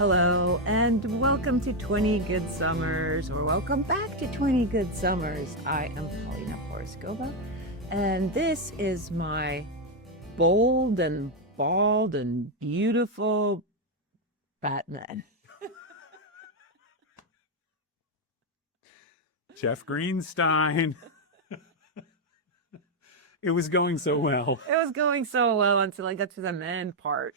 Hello, and welcome to 20 Good Summers, or welcome back to 20 Good Summers. I am Pari-menopause, and this is my bold and bald and beautiful Batman. Jeff Greenstein. It was going so well. It was going so well until I got to the man part.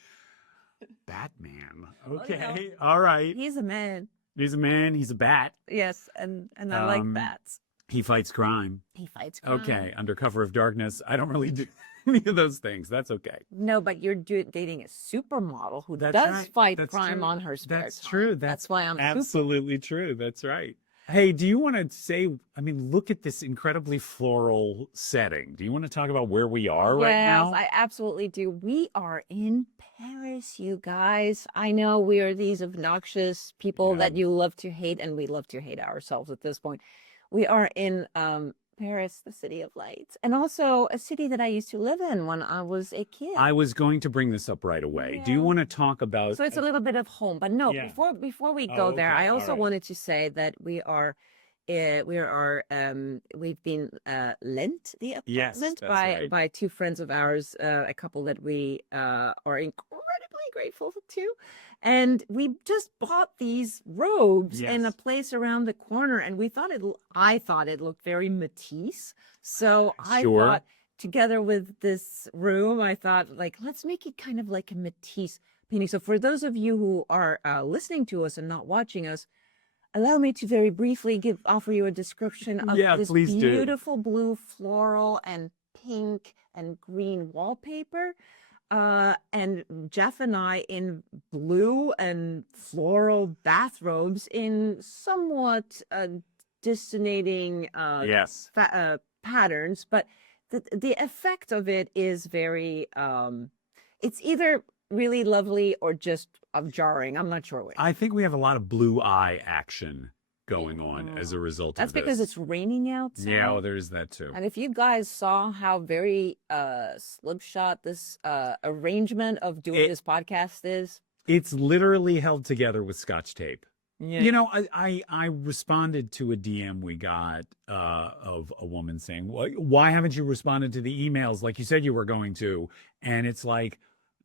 Batman. Well, Okay. All right. He's a man. He's a man. He's a bat. Yes, and I like bats. He fights crime. He fights crime. Okay. Under cover of darkness. I don't really do any of those things. That's okay. No, but you're dating a supermodel who That's does right. fight That's crime true. on her spare That's time. true. That's why I'm absolutely true. That's right. Hey, do you want to say, I mean, look at this incredibly floral setting. Do you want to talk about where we are right now? Yes, I absolutely do. We are in Paris, you guys. I know we are these obnoxious people that you love to hate, and we love to hate ourselves at this point. We are in Paris, the city of lights, and also a city that I used to live in when I was a kid. I was going to bring this up right away. Do you want to talk about... So it's a little bit of home, but no, Yeah. before we go there, okay. I also All right. wanted to say that we've been lent the Yes, apartment that's by right. by two friends of ours, a couple that we are incredibly grateful to, and we just bought these robes in a Yes. place around the corner, and I thought it looked very Matisse, so I Sure. thought, together with this room, I thought, like, let's make it kind of like a Matisse painting. So for those of you who are listening to us and not watching us, allow me to very briefly offer you a description of this please do. beautiful blue floral and pink and green wallpaper. And Jeff and I in blue and floral bathrobes in somewhat dissonating Yes. patterns, but the effect of it is very it's either really lovely or just jarring. I'm not sure which. I think we have a lot of blue eye action going on as a result That's of this. because it's raining outside. Yeah, well, there's that too. And if you guys saw how very slipshod this arrangement of doing this podcast is, It's literally held together with Scotch tape. yeah. You know, I responded to a DM we got of a woman saying, why haven't you responded to the emails like you said you were going to? And it's like,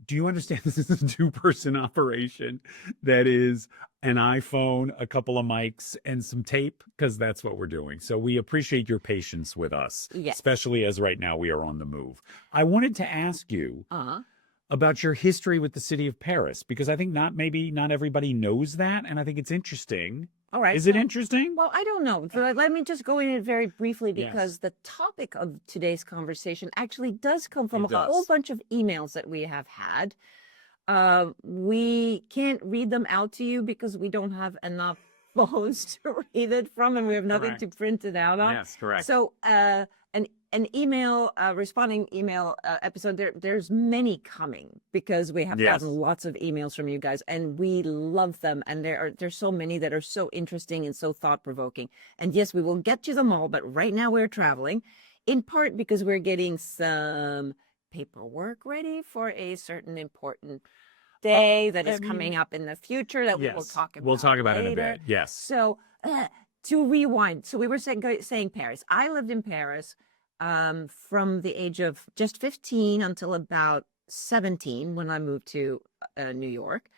do you understand this is a two-person operation that is an iPhone, a couple of mics, and some tape? Because that's what we're doing. So we appreciate your patience with us, Yes. especially as right now we are on the move. I wanted to ask you Uh-huh. about your history with the city of Paris, because I think maybe not everybody knows that, and I think it's interesting. All right. Is it interesting? Well, I don't know. So let me just go in it very briefly, Yes. because the topic of today's conversation actually does come from It a whole does. bunch of emails that we have had. We can't read them out to you because we don't have enough phones to read it from, and we have nothing Correct. to print it out on. Yes, correct. So an email, responding email episode, there's many coming because we have Yes. gotten lots of emails from you guys, and we love them. And there's so many that are so interesting and so thought-provoking. And yes, we will get to them all, but right now we're traveling, in part because we're getting some paperwork ready for a certain important day that is coming up in the future that we will talk about. We'll talk about it in a later. bit. Yes. So to rewind, so we were saying Paris. I lived in Paris from the age of just 15 until about 17 when I moved to New York.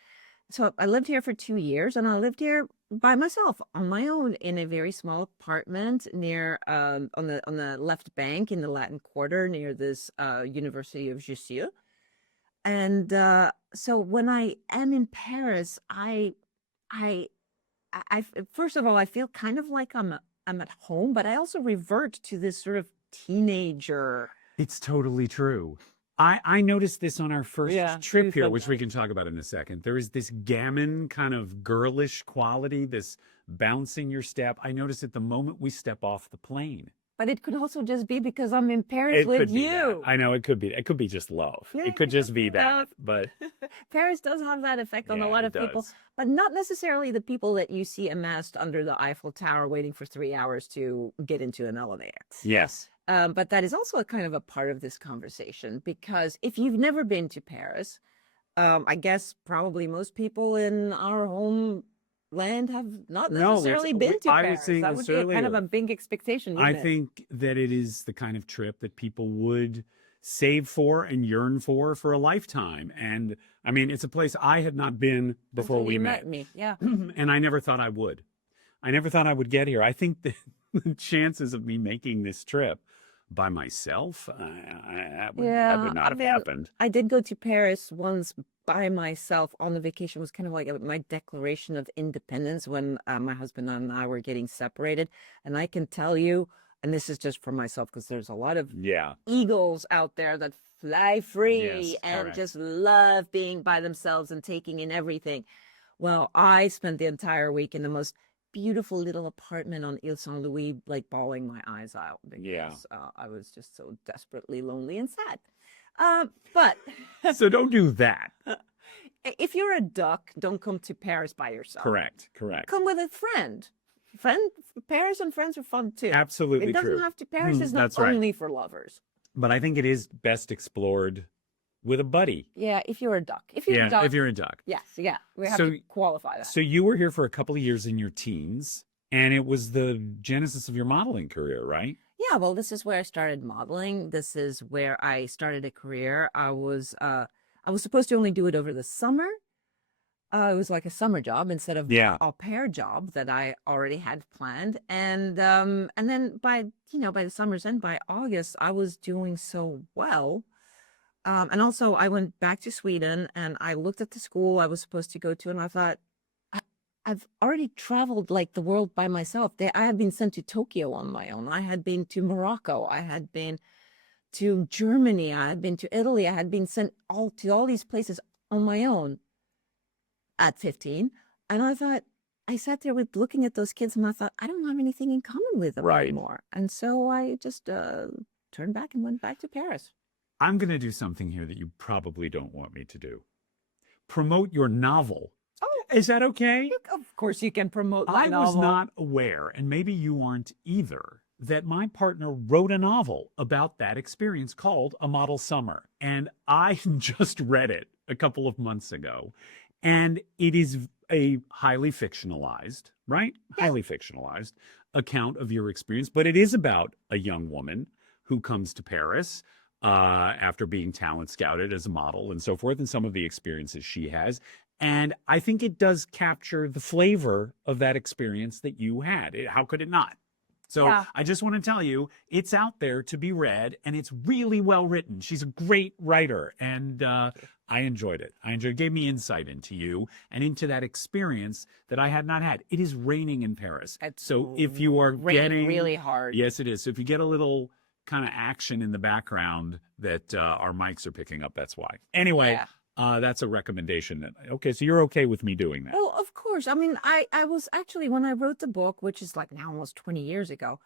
So I lived here for 2 years, and I lived here by myself on my own in a very small apartment near on the left bank in the Latin Quarter near this University of Jussieu. And so when I am in Paris, I first of all, I feel kind of like I'm at home, but I also revert to this sort of teenager. It's totally true. I noticed this on our first trip you here, said which we can talk about in a second. There is this gammon kind of girlish quality, this bouncing your step. I noticed it the moment we step off the plane. But it could also just be because I'm in Paris with could be you. that. I know it could be. It could be just love. Yeah, it could just be that. love. But Paris does have that effect on a Yeah, lot it of people, does. but not necessarily the people that you see amassed under the Eiffel Tower waiting for 3 hours to get into an elevator. yes. But that is also a kind of a part of this conversation, because if you've never been to Paris, I guess probably most people in our homeland have not No, necessarily been to I was Paris. saying That this would be a kind of a earlier. big expectation, I wouldn't it? think that it is the kind of trip that people would save for and yearn for a lifetime. And I mean, it's a place I had not been before Until we you met met. me. Yeah. And I never thought I would. I never thought I would get here. I think the, the chances of me making this trip by myself, that Yeah. would not I have mean, happened. I did go to Paris once by myself on the vacation. It was kind of like my declaration of independence when my husband and I were getting separated. And I can tell you, and this is just for myself because there's a lot of Yeah. eagles out there that fly free Yes, and correct. just love being by themselves and taking in everything. Well, I spent the entire week in the most beautiful little apartment on Ile Saint Louis, like bawling my eyes out Yeah. because I was just so desperately lonely and sad. But So don't do that. if you're a duck, don't come to Paris by yourself. Correct. Correct. Come with a friend. Friend, Paris and friends are fun too. It Absolutely doesn't true. have to. Paris is not That's right. only for lovers. But I think it is best explored with a buddy. Yeah, if you're a duck. If you're a Yeah, duck, if you're a duck. yes, yeah, we have So to qualify that. so you were here for a couple of years in your teens, and it was the genesis of your modeling career, right? Yeah, well, this is where I started modeling. This is where I started a career. I was supposed to only do it over the summer. It was like a summer job instead of Yeah. a pair job that I already had planned. And then by, by the summer's end, by August, I was doing so well. And also I went back to Sweden and I looked at the school I was supposed to go to and I thought, I've already traveled like the world by myself. I had been sent to Tokyo on my own. I had been to Morocco. I had been to Germany. I had been to Italy. I had been sent all these places on my own at 15. And I thought, I sat there with looking at those kids and I thought, I don't have anything in common with them Right. anymore. And so I just turned back and went back to Paris. I'm going to do something here that you probably don't want me to do. Promote your novel. Oh, Is that okay? of course you can promote my I was novel. not aware, and maybe you aren't either, that my partner wrote a novel about that experience called A Model Summer. And I just read it a couple of months ago. And it is a highly fictionalized, right? Yeah. Highly fictionalized account of your experience. But it is about a young woman who comes to Paris after being talent scouted as a model and so forth, and some of the experiences she has. And I think it does capture the flavor of that experience that you had. How could it not? So Yeah. I just want to tell you, it's out there to be read, and it's really well written. She's a great writer, and I enjoyed it. It gave me insight into you and into that experience that I had not had. It is raining in Paris. It's So if you are raining getting really hard. yes, it is. So if you get a little kind of action in the background that our mics are picking up, that's why. Anyway, that's a recommendation. Okay, so you're okay with me doing that? Well, of course. I mean, I was actually, when I wrote the book, which is like now almost 20 years ago,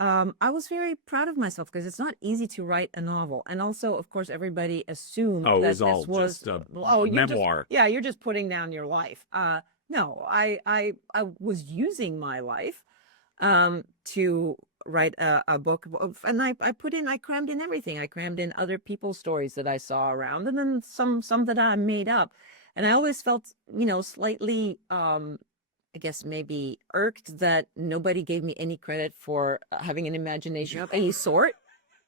I was very proud of myself because it's not easy to write a novel. And also, of course, everybody assumed Oh, it that was all this was, just a you're memoir. yeah, you're just putting down your life. No, I was using my life to write a book, and I crammed in everything. I crammed in other people's stories that I saw around, and then some that I made up. And I always felt, slightly, I guess maybe irked that nobody gave me any credit for having an imagination of any sort.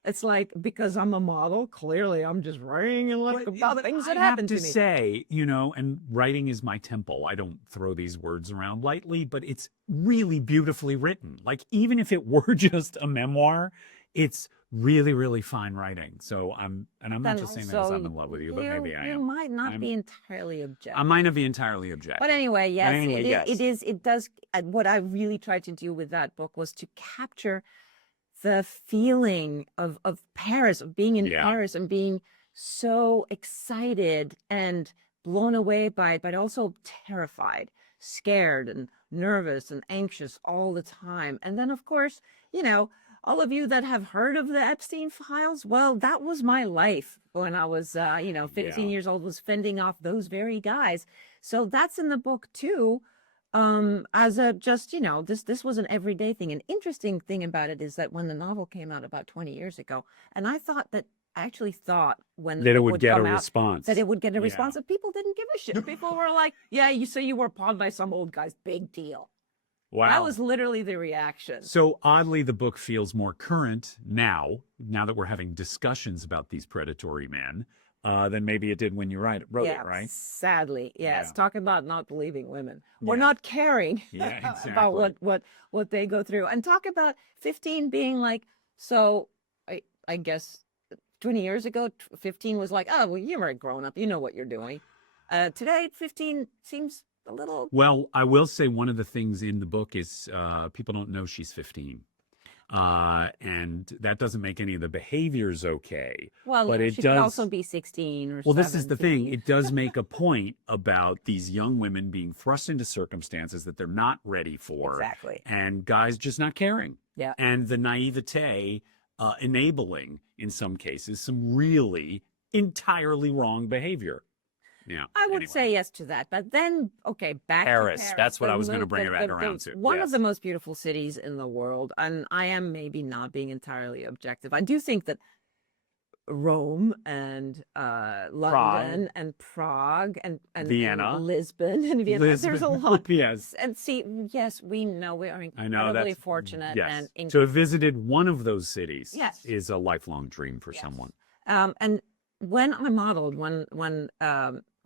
It's like, because I'm a model, clearly I'm just writing about things that happened to me. I have to say, and writing is my temple. I don't throw these words around lightly, but it's really beautifully written. Like, even if it were just a memoir, it's really, really fine writing. So I'm not just saying that because I'm in love with you, but maybe I am. You might not be entirely objective. I might not be entirely objective. But anyway, yes, yes. it does. What I really tried to do with that book was to capture the feeling of Paris, of being in Paris and being so excited and blown away by it, but also terrified, scared and nervous and anxious all the time. And then, of course, all of you that have heard of the Epstein files, well, that was my life when I was, 15 years old, was fending off those very guys. So that's in the book too. As a just, this was an everyday thing. An interesting thing about it is that when the novel came out about 20 years ago, and I thought that actually thought when That it it would would get a come out response. that it would get a Yeah. response, that people didn't give a shit. People were like, yeah, you say you were pawned by some old guy's, big deal. Wow. That was literally the reaction. So oddly, the book feels more current now that we're having discussions about these predatory men, than maybe it did when you wrote Yeah, it, right? sadly, yes. Yeah. Talk about not believing women or Yeah. not caring Yeah, about exactly. what they go through, and talk about 15 being like, so I guess 20 years ago, 15 was like, oh, well, you were a grown up, you know what you're doing. Today, 15 seems a little. Well, I will say one of the things in the book is people don't know she's 15. And that doesn't make any of the behaviors okay. Well, But no, it she could also does. be 16 or Well, this is the thing. 17. It does make a point about these young women being thrust into circumstances that they're not ready for. Exactly. And guys just not caring. Yeah. And the naivete enabling, in some cases, some really entirely wrong behavior. Yeah. I would anyway. say yes to that. But then, okay, back Paris. to Paris. That's what I was going to bring it back around to. One Yes. of the most beautiful cities in the world. And I am maybe not being entirely objective. I do think that Rome and London and Prague and Vienna. and Lisbon and Vienna. Lisbon. There's a lot. Yes. And see, yes, we know we are I know incredibly that's fortunate. Yes. And To have visited one of those cities Yes. is a lifelong dream for Yes. someone. And when I modeled, when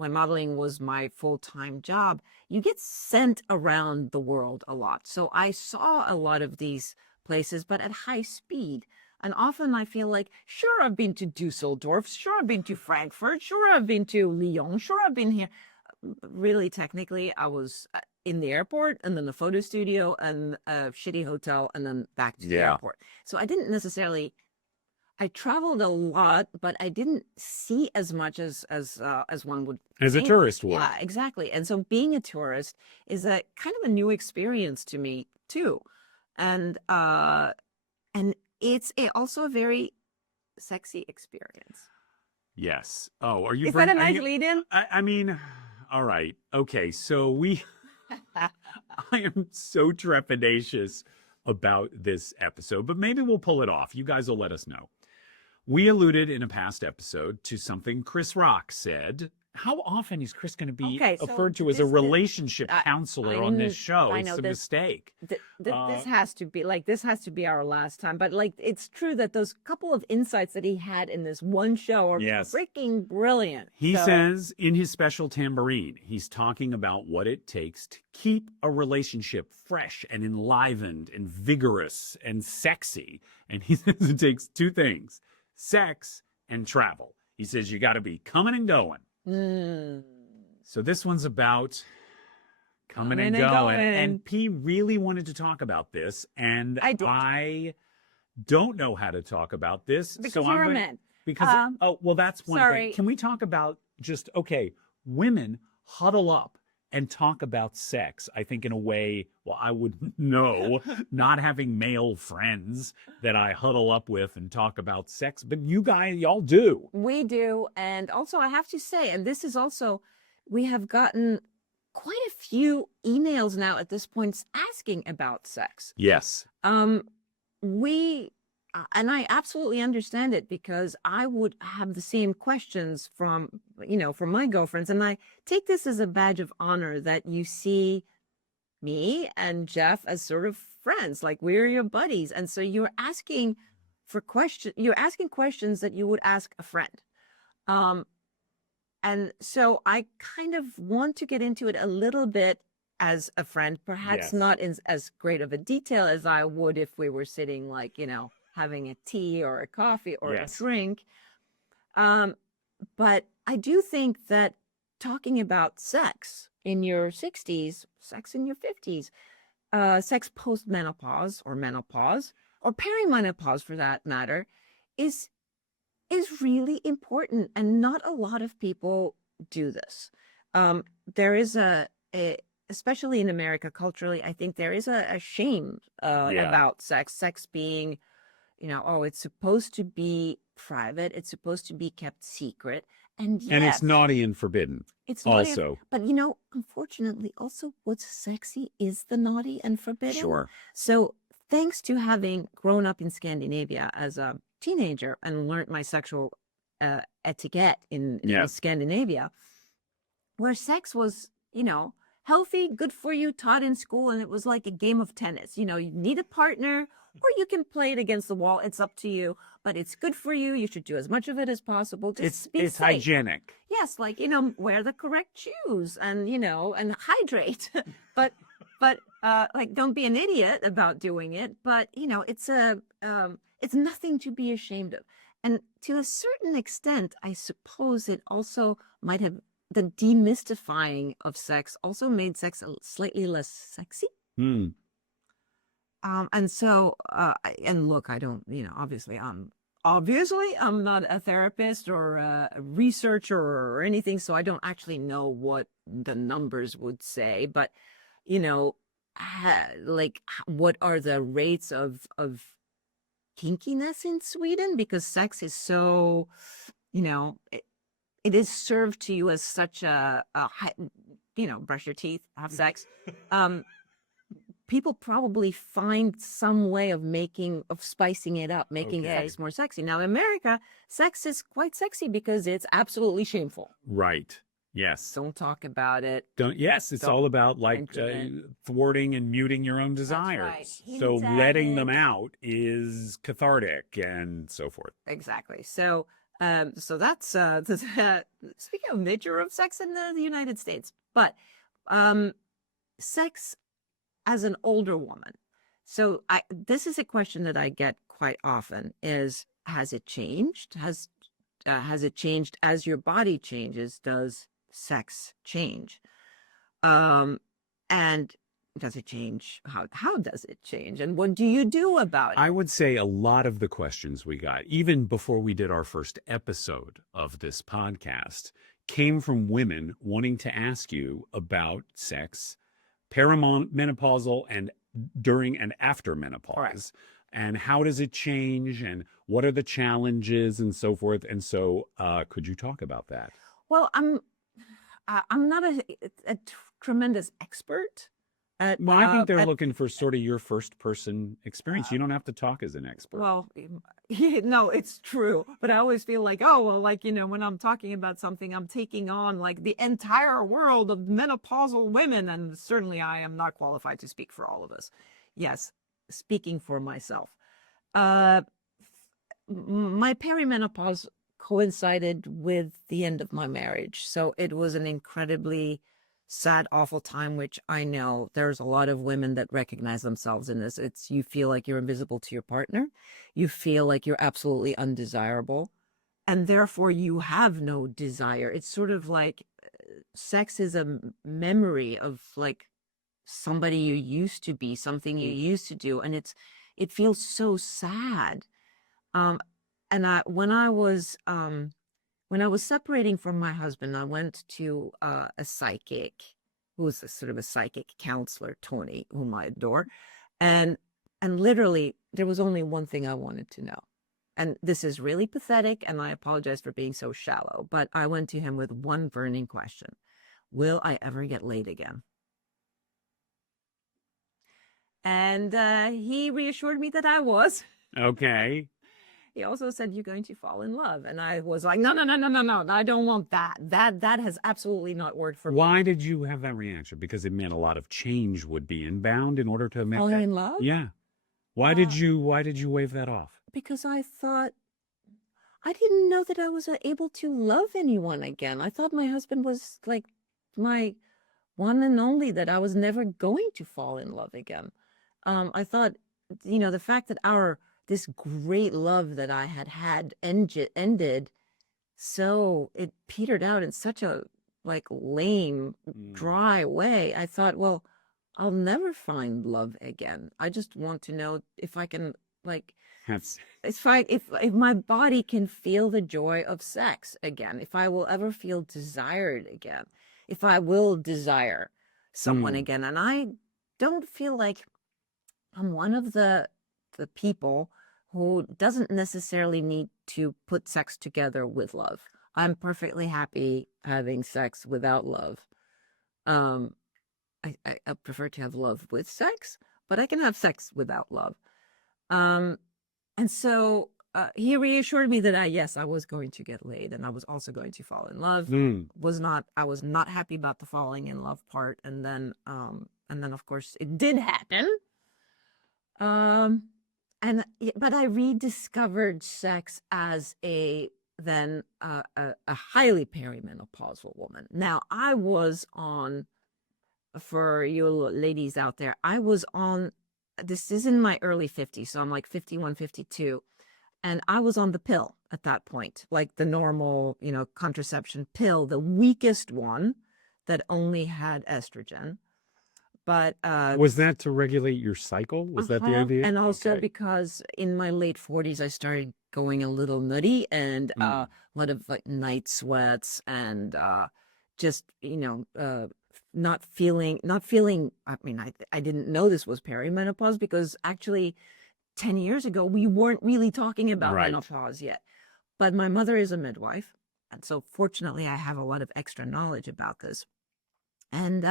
modeling was my full-time job, you get sent around the world a lot. So I saw a lot of these places, but at high speed. And often I feel like, sure, I've been to Dusseldorf, sure, I've been to Frankfurt, sure, I've been to Lyon, sure, I've been here. Really, technically, I was in the airport and then the photo studio and a shitty hotel and then back to the airport. So I didn't necessarily. I traveled a lot, but I didn't see as much as one would. As a think. tourist would. Yeah, exactly. And so being a tourist is a kind of a new experience to me too, and it's also a very sexy experience. Yes. Oh, are you? Is that a nice lead-in? I mean, all right. Okay. So I am so trepidatious about this episode, but maybe we'll pull it off. You guys will let us know. We alluded in a past episode to something Chris Rock said. How often is Chris going to be referred to as a relationship counselor on this show? It's a mistake. This has to be our last time. But like, it's true that those couple of insights that he had in this one show are freaking brilliant. He says in his special Tambourine, he's talking about what it takes to keep a relationship fresh and enlivened and vigorous and sexy. And he says it takes two things: sex and travel. He says you got to be coming and going. So this one's about coming and going. And P really wanted to talk about this, and I don't know how to talk about this. Because you're a man. Because that's one thing. Can we talk about just women huddle up and talk about sex? I think in a way, I wouldn't know, not having male friends that I huddle up with and talk about sex, but y'all do. We do. And also I have to say, and this is also, we have gotten quite a few emails now at this point asking about sex. Yes. And I absolutely understand it, because I would have the same questions from my girlfriends. And I take this as a badge of honor that you see me and Jeff as sort of friends, like we're your buddies. And so you're asking questions that you would ask a friend. And so I kind of want to get into it a little bit as a friend, perhaps not in as great of a detail as I would if we were sitting having a tea or a coffee or a drink. But I do think that talking about sex in your 60s, sex in your 50s, sex post-menopause or menopause or peri-menopause for that matter is really important. And not a lot of people do this. There is especially in America culturally, I think there is a shame about sex being, it's supposed to be private. It's supposed to be kept secret. And it's naughty and forbidden. It's also. But unfortunately, also what's sexy is the naughty and forbidden. Sure. So thanks to having grown up in Scandinavia as a teenager and learned my sexual etiquette in Yeah. Scandinavia, where sex was, healthy, good for you, taught in school, and it was like a game of tennis. You need a partner, or you can play it against the wall. It's up to you, but it's good for you. You should do as much of it as possible. Just be It's safe. hygienic. Yes, like, wear the correct shoes and, and hydrate. but like, don't be an idiot about doing it. But, it's nothing to be ashamed of. And to a certain extent, I suppose it also might have, the demystifying of sex also made sex slightly less sexy. Hmm. And so, and look, I don't, obviously I'm not a therapist or a researcher or anything, so I don't actually know what the numbers would say, but, like, what are the rates of kinkiness in Sweden? Because sex is so, it is served to you as such a high, brush your teeth, have sex. People probably find some way of spicing it up, making sex more sexy. Now, in America, sex is quite sexy because it's absolutely shameful. Right. Yes. Don't talk about it. Yes, it's all about like thwarting and muting your own desires. Right. So letting them out is cathartic and so forth. Exactly. So that's speaking of nature of sex in the United States, but sex as an older woman. So this is a question that I get quite often: has it changed? Has it changed as your body changes? Does sex change? And does it change? How does it change? And what do you do about it? I would say a lot of the questions we got, even before we did our first episode of this podcast, came from women wanting to ask you about sex, perimenopausal and during and after menopause. Right. And how does it change and what are the challenges and so forth. And so could you talk about that? Well, I'm not a tremendous expert. I think they're looking for sort of your first person experience. You don't have to talk as an expert. Well, no, it's true. But I always feel like, oh, well, like, when I'm talking about something, I'm taking on like the entire world of menopausal women. And certainly I am not qualified to speak for all of us. Yes, speaking for myself. My perimenopause coincided with the end of my marriage. So it was an incredibly sad, awful time, which I know there's a lot of women that recognize themselves in this. You feel like you're invisible to your partner. You feel like you're absolutely undesirable. And therefore you have no desire. It's sort of like sex is a memory of like somebody you used to be, something you used to do. And it feels so sad. And when I was separating from my husband, I went to a psychic, who was sort of a psychic counselor, Tony, whom I adore, and literally there was only one thing I wanted to know, and this is really pathetic, and I apologize for being so shallow, but I went to him with one burning question: will I ever get laid again? And he reassured me that I was. Okay. He also said, you're going to fall in love. And I was like, no, I don't want that. That has absolutely not worked for me. Why did you have that reaction? Because it meant a lot of change would be inbound in order to make fall in love? Yeah. Why did you wave that off? Because I thought, I didn't know that I was able to love anyone again. I thought my husband was like my one and only, that I was never going to fall in love again. I thought, the fact that this great love that I had ended, so it petered out in such a like lame, dry way. I thought, well, I'll never find love again. I just want to know if I can like if my body can feel the joy of sex again, if I will ever feel desired again, if I will desire someone again. And I don't feel like I'm one of the people who doesn't necessarily need to put sex together with love. I'm perfectly happy having sex without love. I prefer to have love with sex, but I can have sex without love. And so he reassured me that yes, I was going to get laid, and I was also going to fall in love. Mm. I was not happy about the falling in love part, and then of course it did happen. Um, but I rediscovered sex as a highly perimenopausal woman. Now I was on, for you ladies out there, I was on, this is in my early 50s, so I'm like 51, 52, and I was on the pill at that point, like the normal, contraception pill, the weakest one that only had estrogen. But Was that to regulate your cycle? Was that the idea? and also Okay. because in my late 40s I started going a little nutty, and Mm. a lot of like night sweats, and just not feeling. I mean, I didn't know this was perimenopause, because actually 10 years ago we weren't really talking about Right. menopause yet. But my mother is a midwife, and so fortunately I have a lot of extra knowledge about this. And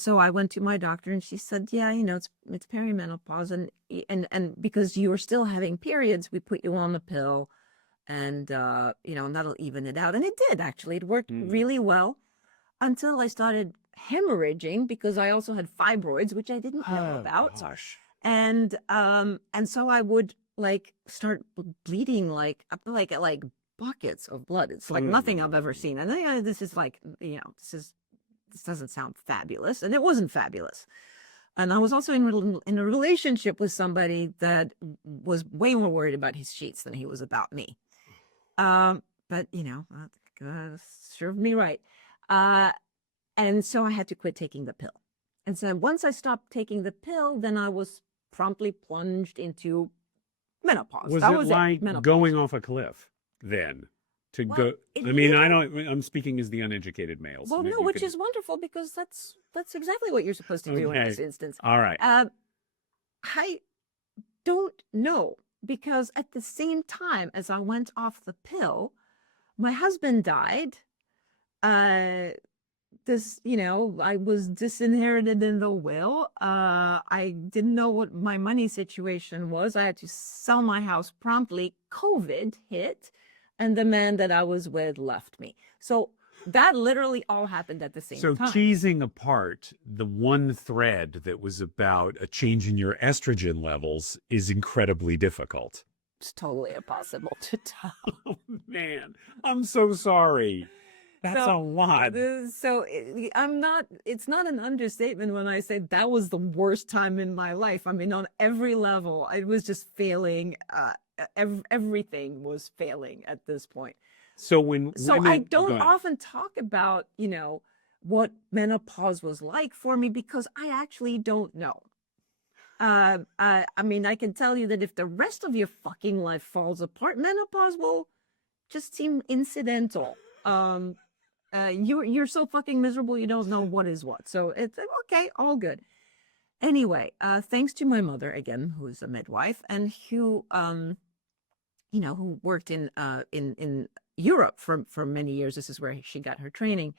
so I went to my doctor, and she said, yeah, it's perimenopause, and because you are still having periods, we put you on the pill, and and that'll even it out. And it did, actually. It worked Mm. really well until I started hemorrhaging, because I also had fibroids, which I didn't know Oh about. gosh. And so I would like start bleeding like buckets of blood. It's like nothing I've ever Mm. seen. And this is like, this doesn't sound fabulous. And it wasn't fabulous. And I was also in a relationship with somebody that was way more worried about his sheets than he was about me. But that served me right. And so I had to quit taking the pill. And so once I stopped taking the pill, then I was promptly plunged into menopause. Was That it was it, like menopause. going off a cliff then? To Well, go, it I mean, I little, don't, I'm speaking as the uneducated male, so well, no, maybe you which could. is wonderful, because that's exactly what you're supposed to do in Okay. this instance. All right. I don't know, because at the same time as I went off the pill, my husband died. Uh, I was disinherited in the will. I didn't know what my money situation was. I had to sell my house promptly. COVID hit, and the man that I was with left me. So that literally all happened at the same So time. teasing apart the one thread that was about a change in your estrogen levels is incredibly difficult. It's totally impossible to tell. Oh man, I'm so sorry. That's a So, lot. it's not an understatement when I say that was the worst time in my life. I mean, on every level, I was just failing. Everything was failing at this point. So when So I women, go don't ahead. often talk about, what menopause was like for me, because I actually don't know. I mean, I can tell you that if the rest of your fucking life falls apart, menopause will just seem incidental. You're so fucking miserable, you don't know what is what. So it's okay, all good. Anyway, thanks to my mother again, who's a midwife, and who worked in Europe for many years. This is where she got her training.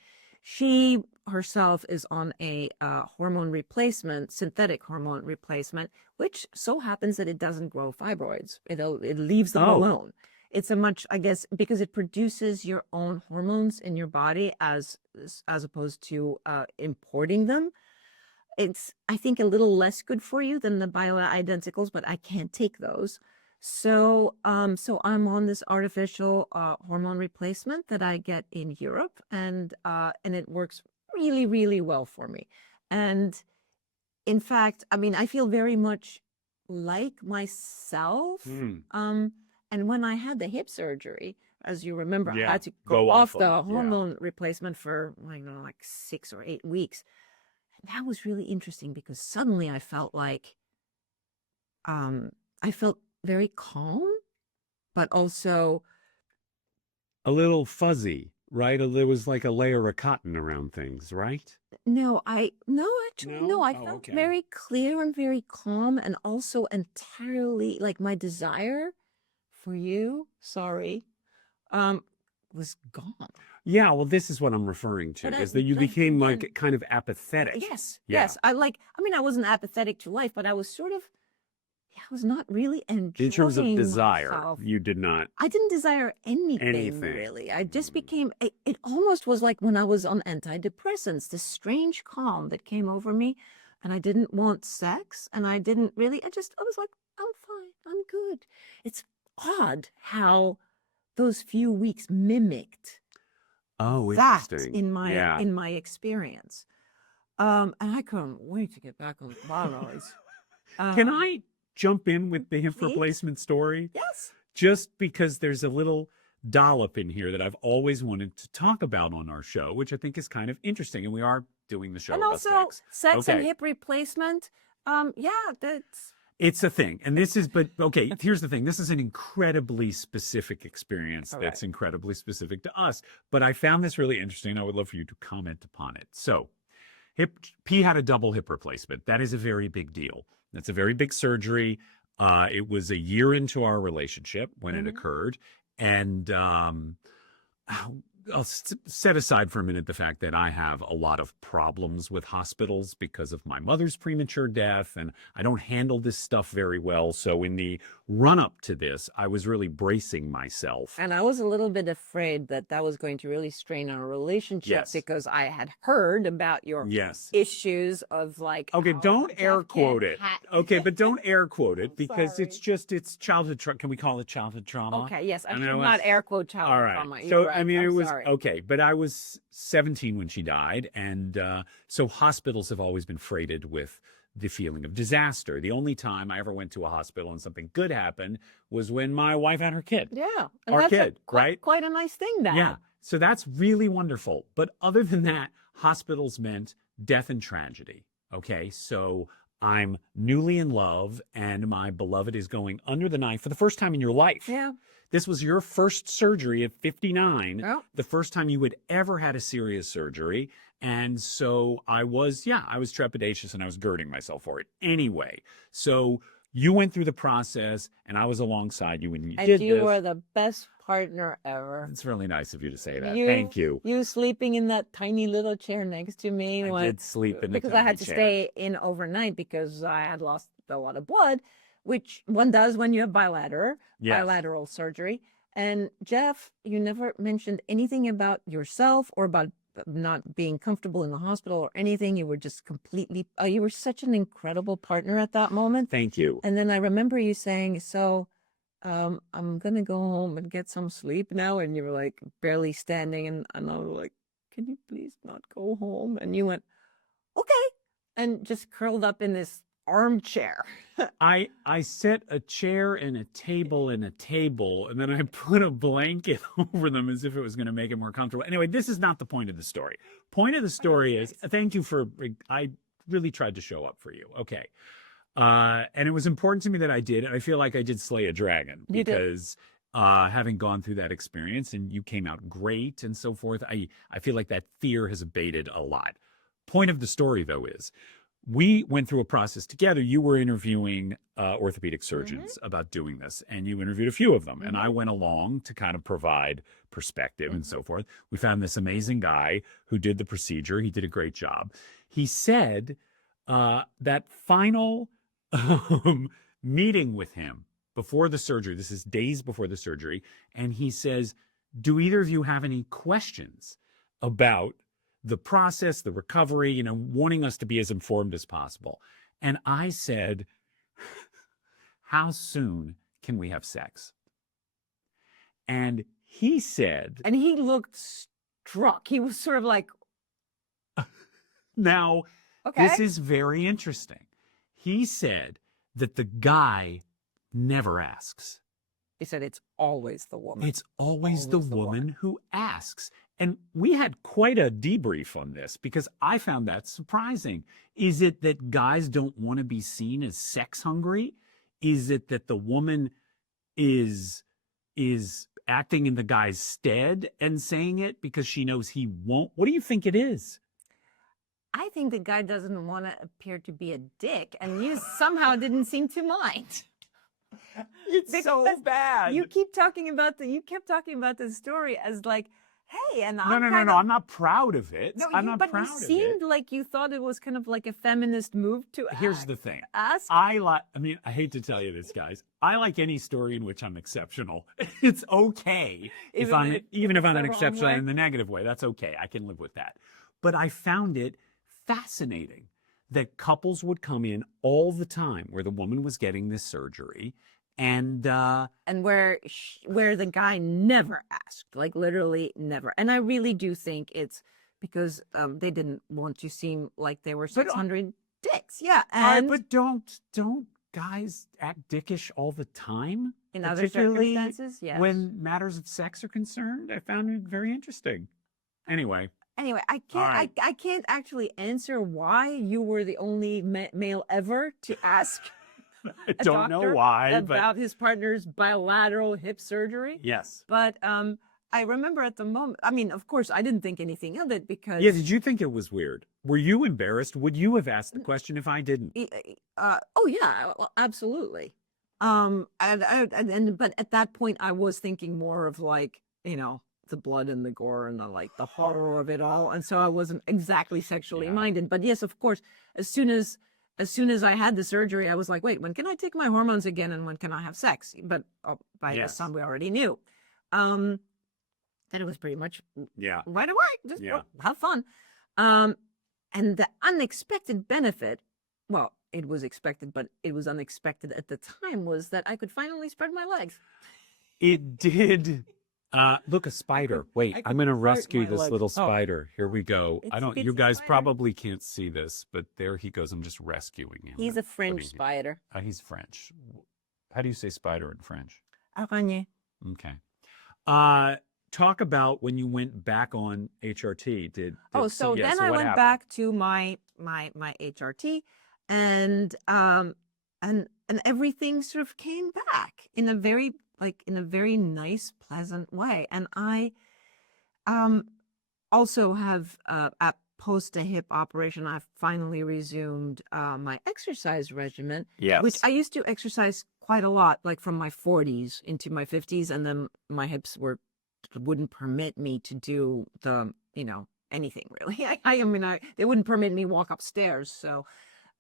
She herself is on a hormone replacement, synthetic hormone replacement, which so happens that it doesn't grow fibroids. It leaves them Oh, alone. It's a much, I guess, because it produces your own hormones in your body as opposed to importing them. It's, I think, a little less good for you than the bioidenticals, but I can't take those. So I'm on this artificial hormone replacement that I get in Europe, and it works really, really well for me. And in fact, I mean, I feel very much like myself. hmm. And when I had the hip surgery, as you remember, I Yeah, had to go go off off the them. Yeah. hormone replacement for, I don't know, like 6 or 8 weeks. And that was really interesting, because suddenly um, I felt very calm, but also, A little fuzzy, right? There was like a layer of cotton around things, right? no, actually, no, No? I Oh, felt okay. very clear and very calm, and also entirely like my desire for you, sorry, um, was gone. Yeah, well, this is what I'm referring to, But is that you became again, like kind of apathetic. yes, Yeah. yes, I mean, I wasn't apathetic to life, but I was sort of I was not really In terms of enjoying desire, myself. you did not I didn't desire anything anything. really. I just became, it almost was like when I was on antidepressants, this strange calm that came over me. And I didn't want sex. And I didn't really, I was like, I'm fine. I'm good. It's odd how those few weeks mimicked Oh, that interesting. Yeah. in my experience. And I couldn't wait to get back on the pylons. Can I jump in with the hip Please? replacement story? Yes. Just because there's a little dollop in here that I've always wanted to talk about on our show, which I think is kind of interesting. And we are doing the show And about also sex and Okay. hip replacement. Yeah, that's It's a thing. And this is, but okay, here's the thing. This is an incredibly specific experience All that's right. incredibly specific to us. But I found this really interesting. I would love for you to comment upon it. So, P had a double hip replacement. That is a very big deal. That's a very big surgery. It was a year into our relationship when it occurred. And I'll set aside for a minute the fact that I have a lot of problems with hospitals because of my mother's premature death, and I don't handle this stuff very well. So in the run up to this, I was really bracing myself. And I was a little bit afraid that that was going to really strain our relationship Yes. because I had heard about your Yes. issues of like. Okay, how don't Jeff air quote can't it. ha- Okay, but don't air quote it because Sorry. it's childhood trauma. Can we call it childhood trauma? Okay, yes, I And should I was- not air quote child All right. trauma. So You're right. I mean, I'm it was sorry. okay, but I was 17 when she died, and so hospitals have always been freighted with the feeling of disaster. The only time I ever went to a hospital and something good happened was when my wife had her kid. Yeah, Our that's kid, right? quite a nice thing. That Yeah. So that's really wonderful. But other than that, hospitals meant death and tragedy. Okay. So I'm newly in love and my beloved is going under the knife for the first time in your life. Yeah. This was your first surgery at 59, Yeah. the first time you had ever had a serious surgery. And so I was trepidatious and I was girding myself for it anyway. So you went through the process and I was alongside you when you And did you this. were the best partner ever. It's really nice of you to say that. You- Thank you. You sleeping in that tiny little chair next to me. I did sleep in a because I had tiny to chair. stay in overnight because I had lost a lot of blood, which one does when you have bilateral surgery. And Jeff, you never mentioned anything about yourself or about not being comfortable in the hospital or anything. You were just completely, you were such an incredible partner at that moment. Thank you. And then I remember you saying, so I'm going to go home and get some sleep now. And you were like barely standing. And I was like, can you please not go home? And you went, okay. And just curled up in this armchair. I set a chair and a table and then I put a blanket over them as if it was going to make it more comfortable. Anyway, this is not the point of the story. Point of the story is, thank you I really tried to show up for you. Okay. And it was important to me that I did. And I feel like I did slay a dragon because having gone through that experience and you came out great and so forth, I feel like that fear has abated a lot. Point of the story, though, is we went through a process together. You were interviewing orthopedic surgeons about doing this, and you interviewed a few of them. And I went along to kind of provide perspective and so forth. We found this amazing guy who did the procedure. He did a great job. He said that final meeting with him before the surgery, this is days before the surgery, and he says, do either of you have any questions about the process, the recovery, wanting us to be as informed as possible? And I said, how soon can we have sex? And he said, and he looked struck. He was sort of like, now, okay. this is very interesting. He said that the guy never asks. He said, it's always the woman. It's always the woman who asks. And we had quite a debrief on this because I found that surprising. Is it that guys don't want to be seen as sex hungry? Is it that the woman is acting in the guy's stead and saying it because she knows he won't? What do you think it is? I think the guy doesn't want to appear to be a dick, and you somehow didn't seem to mind. It's so bad. You kept talking about the story as like, hey, and No, I'm no, no, kind no. of I'm not proud of it. no, I'm you not but you proud of it. seemed like you thought it was kind of like a feminist move to Here's the thing. ask. I mean, I hate to tell you this, guys. I like any story in which I'm exceptional. It's okay if I'm, even if it's I'm the an wrong exceptional way. in the negative way. That's okay. I can live with that. But I found it fascinating that couples would come in all the time where the woman was getting this surgery and, And where the guy never asked, like literally never. And I really do think it's because they didn't want to seem like they were but 600 dicks. Yeah, all right, and but don't guys act dickish all the time? in other Particularly circumstances, yes. when matters of sex are concerned. I found it very interesting. Anyway, Anyway, I all can't right. I can't actually answer why you were the only male ever to ask I a don't know doctor why, but about his partner's bilateral hip surgery. yes. But I remember at the moment, I mean, of course, I didn't think anything of it because Yeah, did you think it was weird? Were you embarrassed? Would you have asked the question if I didn't? oh yeah, well, absolutely. But at that point, I was thinking more of like, the blood and the gore and the horror of it all, and so I wasn't exactly sexually Yeah. minded. But yes, of course, as soon as I had the surgery, I was like, wait, when can I take my hormones again, and when can I have sex? But by this time, we already knew. That it was pretty much Yeah. right away. Just have fun. And the unexpected benefit, well, it was expected, but it was unexpected at the time, was that I could finally spread my legs. It did. Look, a spider. Wait, I'm going to rescue this little spider. Here we go. You guys probably can't see this, but there he goes. I'm just rescuing him. He's a French spider. He's French. How do you say spider in French? Araignée. Okay. Talk about when you went back on HRT. Then I went back to my HRT, and everything sort of came back in a very nice, pleasant way. And I also have post a hip operation, I've finally resumed my exercise regimen. Yes. Which I used to exercise quite a lot, like from my 40s into my 50s, and then my hips wouldn't permit me to do anything really. They wouldn't permit me walk upstairs. So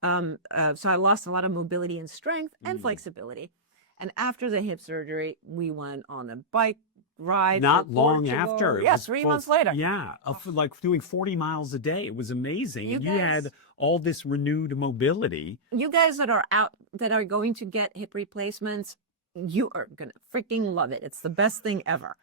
I lost a lot of mobility and strength and flexibility. And after the hip surgery, we went on a bike ride. Not long after. Yes, 3 months later. Yeah, like doing 40 miles a day. It was amazing. You had all this renewed mobility. You guys that are going to get hip replacements, you are going to freaking love it. It's the best thing ever.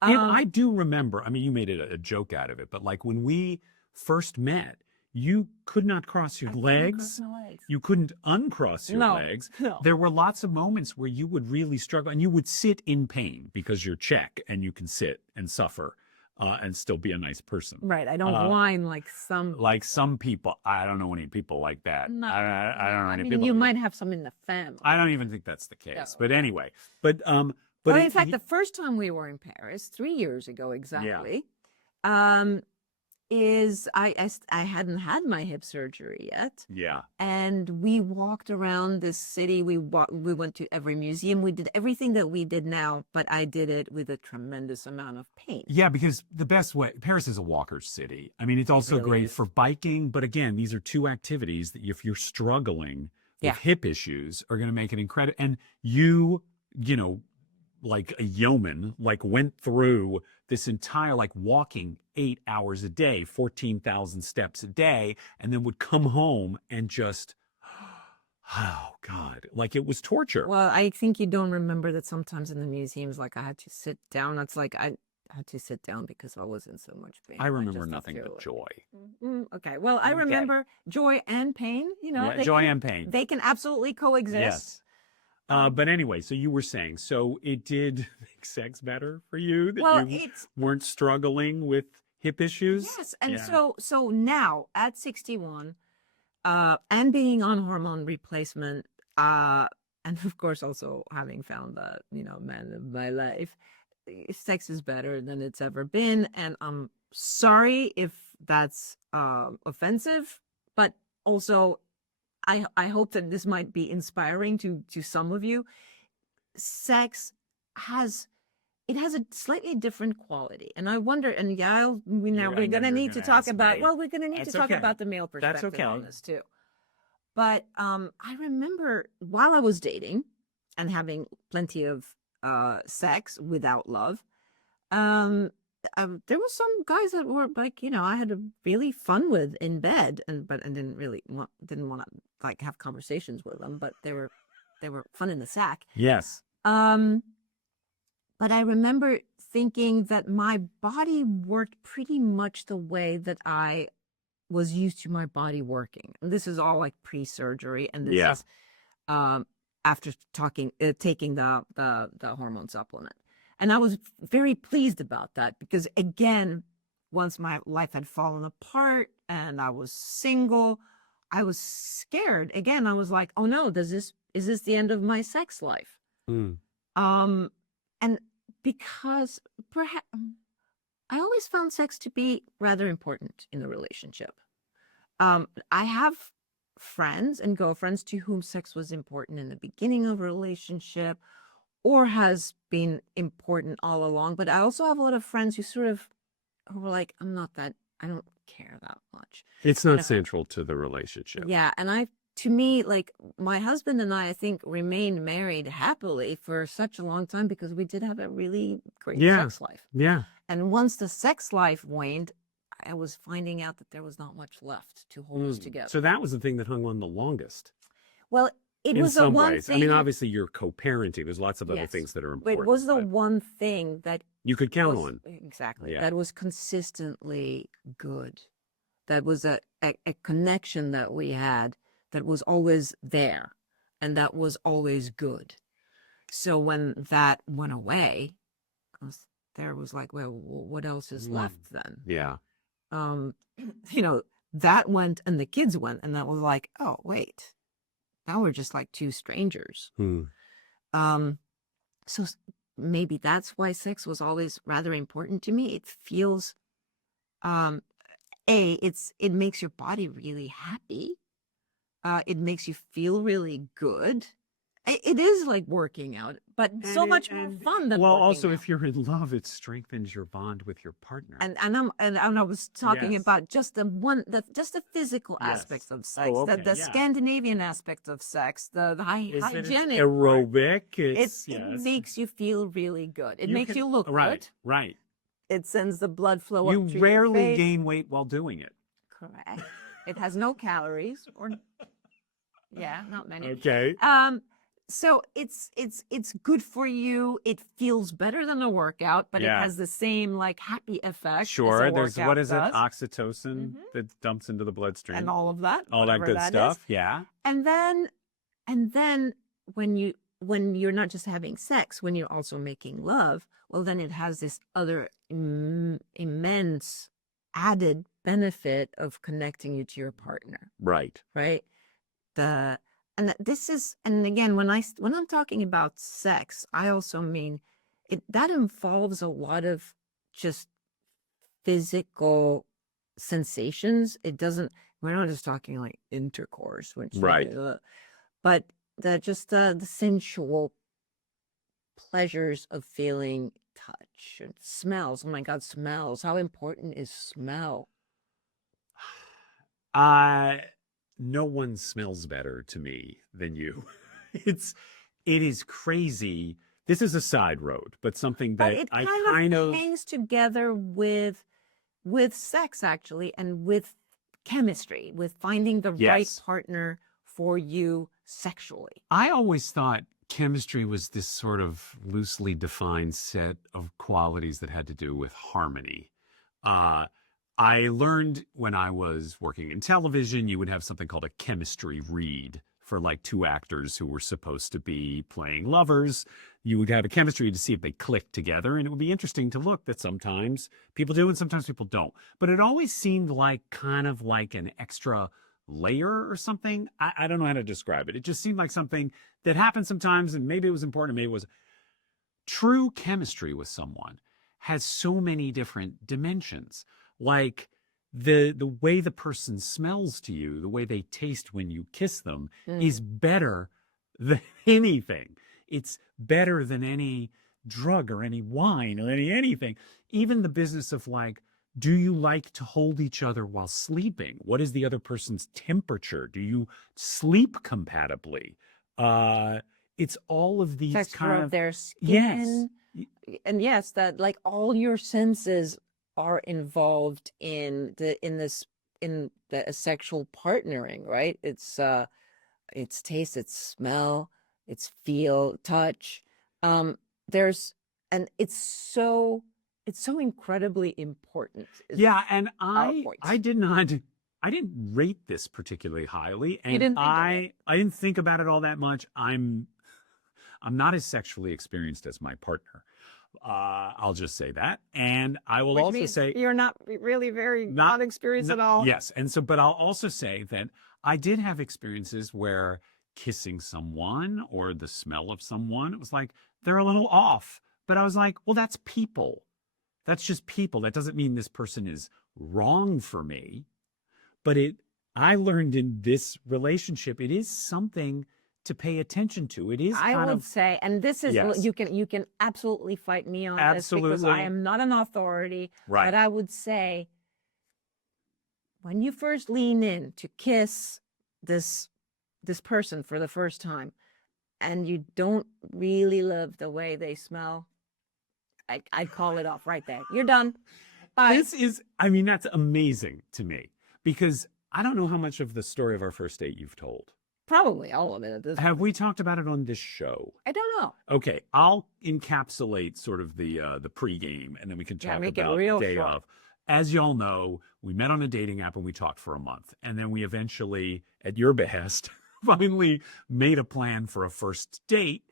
And I do remember, I mean, you made it a joke out of it, but like when we first met, you could not cross your legs. You couldn't uncross your legs. No. There were lots of moments where you would really struggle, and you would sit in pain because you're Czech and you can sit and suffer and still be a nice person. Right. I don't whine like some people. I don't know any people like that. No. I don't know any people. You might have some in the family. I don't even think that's the case. No. But anyway, but in fact, the first time we were in Paris, 3 years ago exactly, I hadn't had my hip surgery yet. Yeah. And we walked around this city. We went to every museum. We did everything that we did now, but I did it with a tremendous amount of pain. Yeah, because the best way, Paris is a walker's city. I mean, it's also really great is. for biking. But again, these are two activities that if you're struggling with hip issues are going to make it incredible. And you like a yeoman, went through this entire, walking 8 hours a day, 14,000 steps a day, and then would come home and just, oh God, it was torture. Well, I think you don't remember that sometimes in the museums, I had to sit down. It's like I had to sit down because I was in so much pain. I remember nothing but joy. Okay. Well, I remember joy and pain, joy and pain. They can absolutely coexist. Yes. But anyway, so you were saying, so it did make sex better for you that you weren't struggling with hip issues? Yes. And so now at 61, and being on hormone replacement, and of course also having found the, man of my life, sex is better than it's ever been. And I'm sorry if that's offensive, but also I hope that this might be inspiring to some of you. Sex has it has a slightly different quality. And I wonder, and yeah, we're I know going to you're need to gonna talk ask about, me. well, we're going to need to That's talk okay. about the male That's perspective on okay. this too. But I remember while I was dating and having plenty of sex without love, um, there were some guys that were like, I had a really fun with in bed, but I didn't want to like have conversations with them, but they were fun in the sack. Yes. Um, but I remember thinking that my body worked pretty much the way that I was used to my body working. And this is all like pre-surgery, and this Yeah. is um, after taking the hormone supplement. And I was very pleased about that because, again, once my life had fallen apart and I was single, I was scared. Again, I was like, oh no, is this the end of my sex life? Mm. And because perhaps I always found sex to be rather important in the relationship. I have friends and girlfriends to whom sex was important in the beginning of a relationship or has been important all along. But I also have a lot of friends who were like, I don't care that much. It's You not know? central to the relationship. Yeah. And to me, like my husband and I think remained married happily for such a long time because we did have a really great Yeah. sex life. Yeah. And once the sex life waned, I was finding out that there was not much left to hold us together. So that was the thing that hung on the longest. Well, it In was the some one ways. thing. I mean, obviously you're co-parenting. There's lots of other Yes. things that are But important. it was the but one thing that you could count was, on. exactly, Yeah. that was consistently good. That was a connection that we had that was always there and that was always good. So when that went away, there was like, well, what else is left then? Yeah. That went and the kids went, and that was like, oh, wait, now we're just like two strangers. So maybe that's why sex was always rather important to me. It feels, it makes your body really happy. It makes you feel really good. It is like working out, but so much more fun than well, working also out. if you're in love, it strengthens your bond with your partner. And I was talking Yes. about just the physical Yes. aspects of sex, Oh, okay, the yeah. Scandinavian aspect of sex, the hygienic aerobic. part. It's It makes you feel really good. It You makes can- you look right, good. right. It sends the blood flow You up to rarely your face. gain weight while doing it. Correct. It has no calories not many. Okay. So it's good for you. It feels better than a workout, but Yeah. it has the same like happy effect. as Sure. a There's workout what is does, it? Oxytocin that dumps into the bloodstream. and all of that, all that whatever good is. stuff. Yeah. And then when you're not just having sex, when you're also making love, well, then it has this other immense added benefit of connecting you to your partner, Right. right? And again, when I'm talking about sex, I also mean that involves a lot of just physical sensations. We're not just talking like intercourse, which Right. but the sensual pleasures of feeling touch and smells. Oh my God, smells. How important is smell? No one smells better to me than you. It is crazy. This is a side road, but something But that it I kind of hangs together with sex, actually, and with chemistry, with finding the right Yes. partner for you sexually. I always thought chemistry was this sort of loosely defined set of qualities that had to do with harmony. I learned when I was working in television, you would have something called a chemistry read for like two actors who were supposed to be playing lovers. You would have a chemistry to see if they clicked together, and it would be interesting to look that sometimes people do and sometimes people don't. But it always seemed like kind of like an extra layer or something. I don't know how to describe it. It just seemed like something that happened sometimes, and maybe it was important, maybe it was. True chemistry with someone has so many different dimensions. Like the way the person smells to you, the way they taste when you kiss them is better than anything. It's better than any drug or any wine or anything. Even the business of like, do you like to hold each other while sleeping? What is the other person's temperature? Do you sleep compatibly? It's all of these Texture kind of of, their yes. skin. And yes, that like all your senses are involved in the sexual partnering, right? It's taste, it's smell, it's feel, touch. There's and it's so incredibly important is Yeah, and our I point. I did not I didn't rate this particularly highly, You and didn't think of it. I didn't think about it all that much. I'm not as sexually experienced as my partner. I'll just say that, and I will Which also means say you're not really very not, experienced at all. yes, and so, but I'll also say that I did have experiences where kissing someone or the smell of someone, it was like they're a little off, but I was like, well, that's people. That's just people. That doesn't mean this person is wrong for me. But I learned in this relationship, it is something to pay attention to. It is I kind would of, say, and this is yes, you can absolutely fight me on this because I absolutely. am not an authority, Right. but I would say when you first lean in to kiss this person for the first time and you don't really love the way they smell, I'd call it off right there. You're done. Bye. This is, I mean, that's amazing to me because I don't know how much of the story of our first date you've told. Probably all of it at this Have point. we talked about it on this show? I don't know. Okay, I'll encapsulate sort of the pregame, and then we can Yeah, talk make it about real day short. of. As y'all know, we met on a dating app and we talked for a month, and then we eventually, at your behest, finally made a plan for a first date,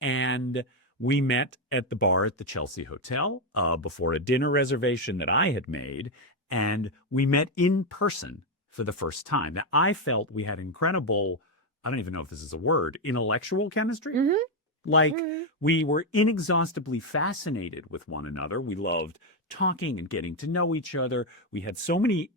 and we met at the bar at the Chelsea Hotel before a dinner reservation that I had made, and we met in person for the first time. Now, I felt we had incredible, I don't even know if this is a word, intellectual chemistry. Mm-hmm. Like Mm-hmm. we were inexhaustibly fascinated with one another. We loved talking and getting to know each other. We had so many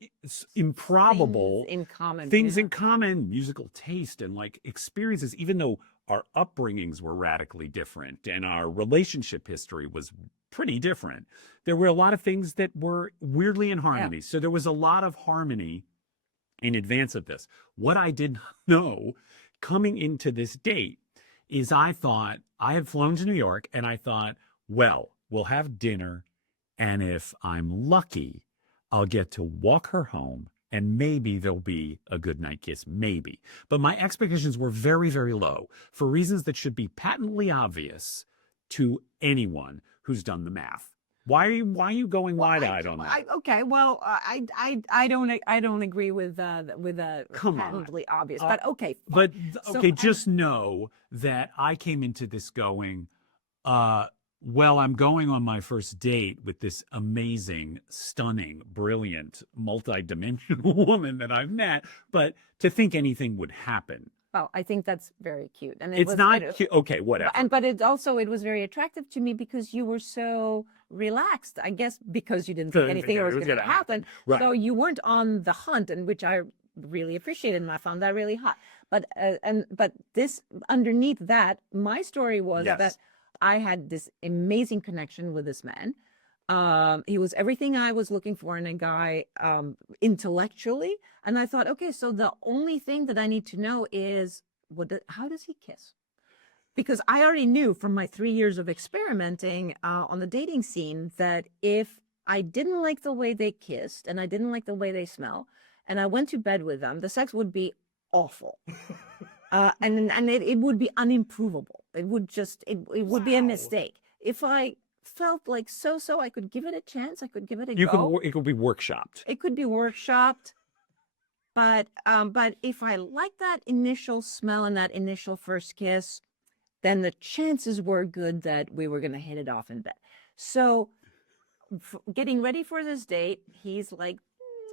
improbable Things in common. things Yeah. in common, musical taste and like experiences, even though our upbringings were radically different and our relationship history was pretty different. There were a lot of things that were weirdly in harmony. So there was a lot of harmony in advance of this. What I did not know coming into this date is I thought I had flown to New York and I thought, well, we'll have dinner. And if I'm lucky, I'll get to walk her home and maybe there'll be a good night kiss, maybe. But my expectations were very, very low for reasons that should be patently obvious to anyone who's done the math. Why are you going wide-eyed on that? Okay, well, I don't agree with Come on. patently obvious, but okay. But So okay, just know that I came into this going, well, I'm going on my first date with this amazing, stunning, brilliant, multi-dimensional woman that I've met, but to think anything would happen. Well, I think that's very cute, and It's not cute. Okay, whatever. But it was very attractive to me because you were so relaxed. I guess because you didn't think anything was going to happen, Right. so you weren't on the hunt, and which I really appreciated, and I found that really hot. But but this underneath that, my story was Yes. that I had this amazing connection with this man. He was everything I was looking for in a guy, intellectually. And I thought, okay, so the only thing that I need to know is how does he kiss? Because I already knew from my 3 years of experimenting on the dating scene that if I didn't like the way they kissed and I didn't like the way they smell, and I went to bed with them, the sex would be awful. And it would be unimprovable. It would would be a mistake. If I felt like so, I could give it a chance. I could give it a go. It could be workshopped. It could be workshopped. But if I like that initial smell and that initial first kiss, then the chances were good that we were going to hit it off in bed. So getting ready for this date, he's like,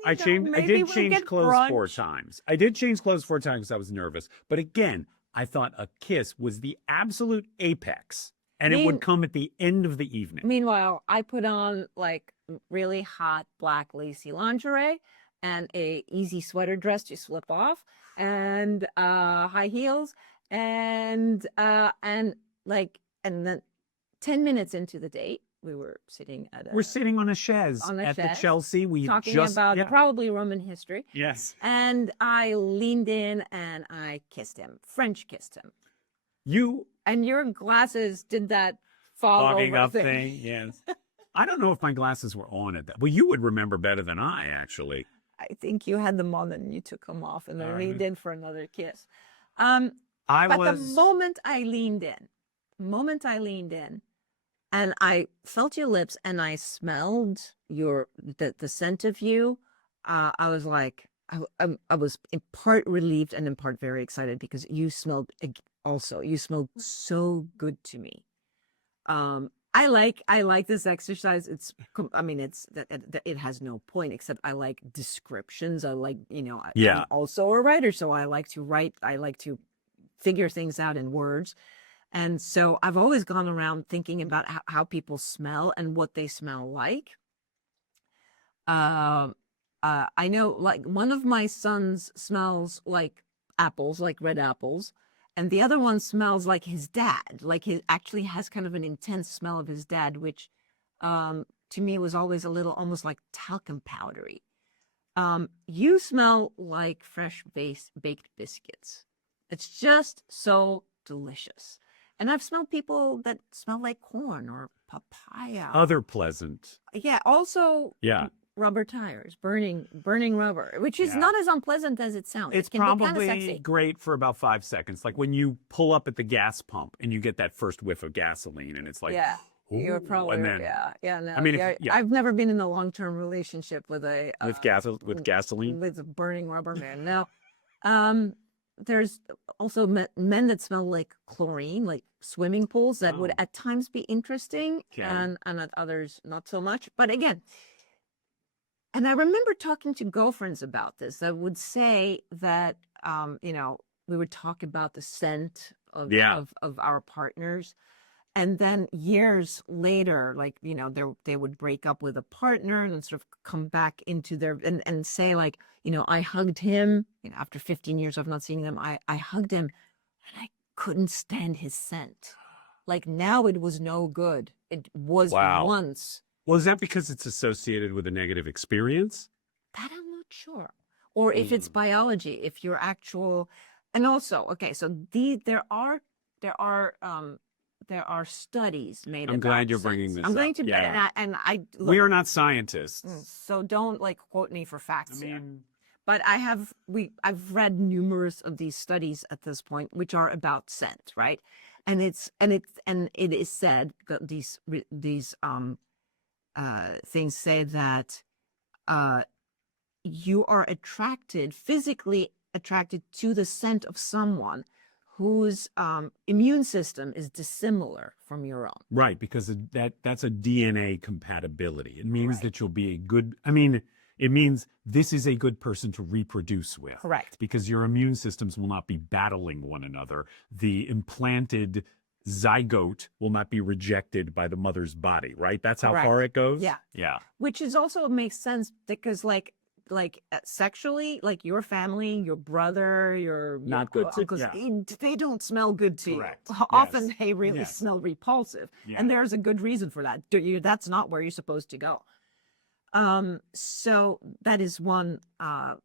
I did change clothes brunch. 4 times. I did change clothes 4 times because I was nervous. But again, I thought a kiss was the absolute apex. And it would come at the end of the evening. Meanwhile, I put on like really hot black lacy lingerie and a easy sweater dress to slip off and high heels and then 10 minutes into the date, we were sitting at We're sitting on a chaise on a at the chaise, Chelsea. We talking just about yeah. probably Roman history. Yes. And I leaned in and I kissed him, French kissed him. You And your glasses did that fog fogging over up thing. Yes. I don't know if my glasses were on at that. Well, you would remember better than I, actually. I think you had them on and you took them off and then leaned in for another kiss. I But was the moment I leaned in, and I felt your lips and I smelled the scent of you, I was like, I was in part relieved and in part very excited because you smelled so good to me. I like this exercise. It has no point except I like descriptions. I like, I'm also a writer, so I like to write. I like to figure things out in words. And so I've always gone around thinking about how people smell and what they smell like. I know, like, one of my sons smells like apples, like red apples, and the other one smells like his dad. Like, he actually has kind of an intense smell of his dad, which to me was always a little almost like talcum powdery. You smell like fresh baked biscuits. It's just so delicious. And I've smelled people that smell like corn or papaya. other pleasant. Yeah, also Yeah. rubber tires, burning rubber, which is Yeah. not as unpleasant as it sounds. It's it can be kind of probably sexy. great for about 5 seconds. Like when you pull up at the gas pump and you get that first whiff of gasoline and it's like, Yeah. You're ooh, probably and then no. I mean, I've never been in a long-term relationship with a with gasoline. with a burning rubber man. Now, there's also men that smell like chlorine, like swimming pools, that would Oh. at times be interesting, Okay. and at others not so much. But again, and I remember talking to girlfriends about this that would say that we would talk about the scent of Yeah. of our partners. And then years later, like, they would break up with a partner and then sort of come back into their and say, like, I hugged him, after 15 years of not seeing them, I hugged him and I couldn't stand his scent. Like, now it was no good. It was Wow. once. Well, is that because it's associated with a negative experience? That I'm not sure. Or if it's biology, if your actual, and also, okay, so there are studies made. I'm about glad you're scents. bringing this I'm going up. to, Yeah. look, We are not scientists. so don't like quote me for facts I here. mean, But I've read numerous of these studies at this point, which are about scent, right? And it is said that these things say that you are physically attracted to the scent of someone whose immune system is dissimilar from your own. right, because that's a DNA compatibility. It means Right. that you'll be it means this is a good person to reproduce with. Correct. Because your immune systems will not be battling one another. The implanted zygote will not be rejected by the mother's body, right? That's how Correct. far it goes? Yeah. Yeah. Which is also makes sense because sexually, like your family, your brother, your Not good to- uncles, yeah. they don't smell good to Correct. you. Often Yes. they really Yes. smell repulsive. Yeah. And there's a good reason for that. That's not where you're supposed to go. So that is one, I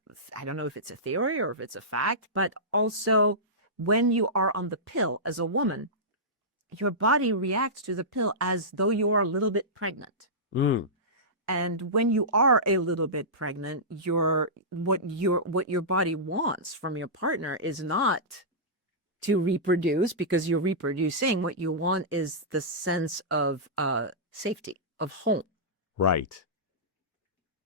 don't know if it's a theory or if it's a fact, but also when you are on the pill as a woman, your body reacts to the pill as though you are a little bit pregnant. Mm. And when you are a little bit pregnant, what your body wants from your partner is not to reproduce because you're reproducing. What you want is the sense of safety, of home. Right.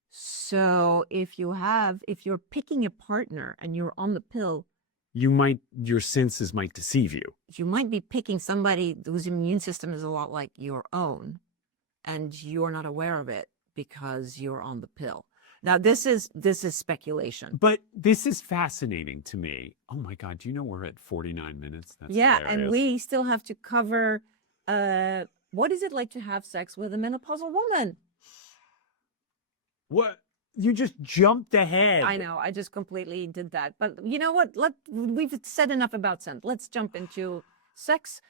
So if you're picking a partner and you're on the pill, Your senses might deceive you. you might be picking somebody whose immune system is a lot like your own, and you're not aware of it because you're on the pill. Now, this is speculation. But this is fascinating to me. Oh my God, do you know we're at 49 minutes? That's Yeah, hilarious. and we still have to cover what is it like to have sex with a menopausal woman? What? You just jumped ahead. I know, I just completely did that. But you know what? We've said enough about scent. Let's jump into sex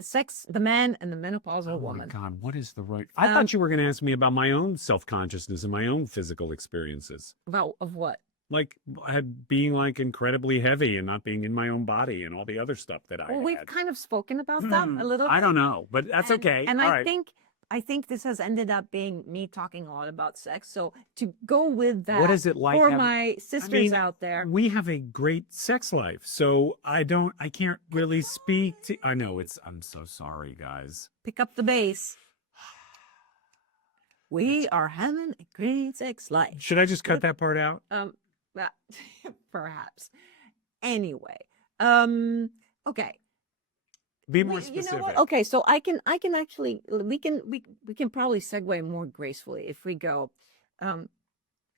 sex, the man and the menopausal Oh my woman. God, what is the right? I Um, thought you were going to ask me about my own self-consciousness and my own physical experiences. About of what? Like being like incredibly heavy and not being in my own body and all the other stuff that I Well, we've had. kind of spoken about that a little I bit. don't know, but that's okay. And All I right. think this has ended up being me talking a lot about sex. So to go with that, What is it like for having- my sisters out there? We have a great sex life, so I can't really speak to. I know I'm so sorry, guys. Pick up the bass. We are having a great sex life. Should I just cut that part out? That, perhaps. Anyway, okay. Be more You know specific. what? Okay, so I can actually we can probably segue more gracefully if we go.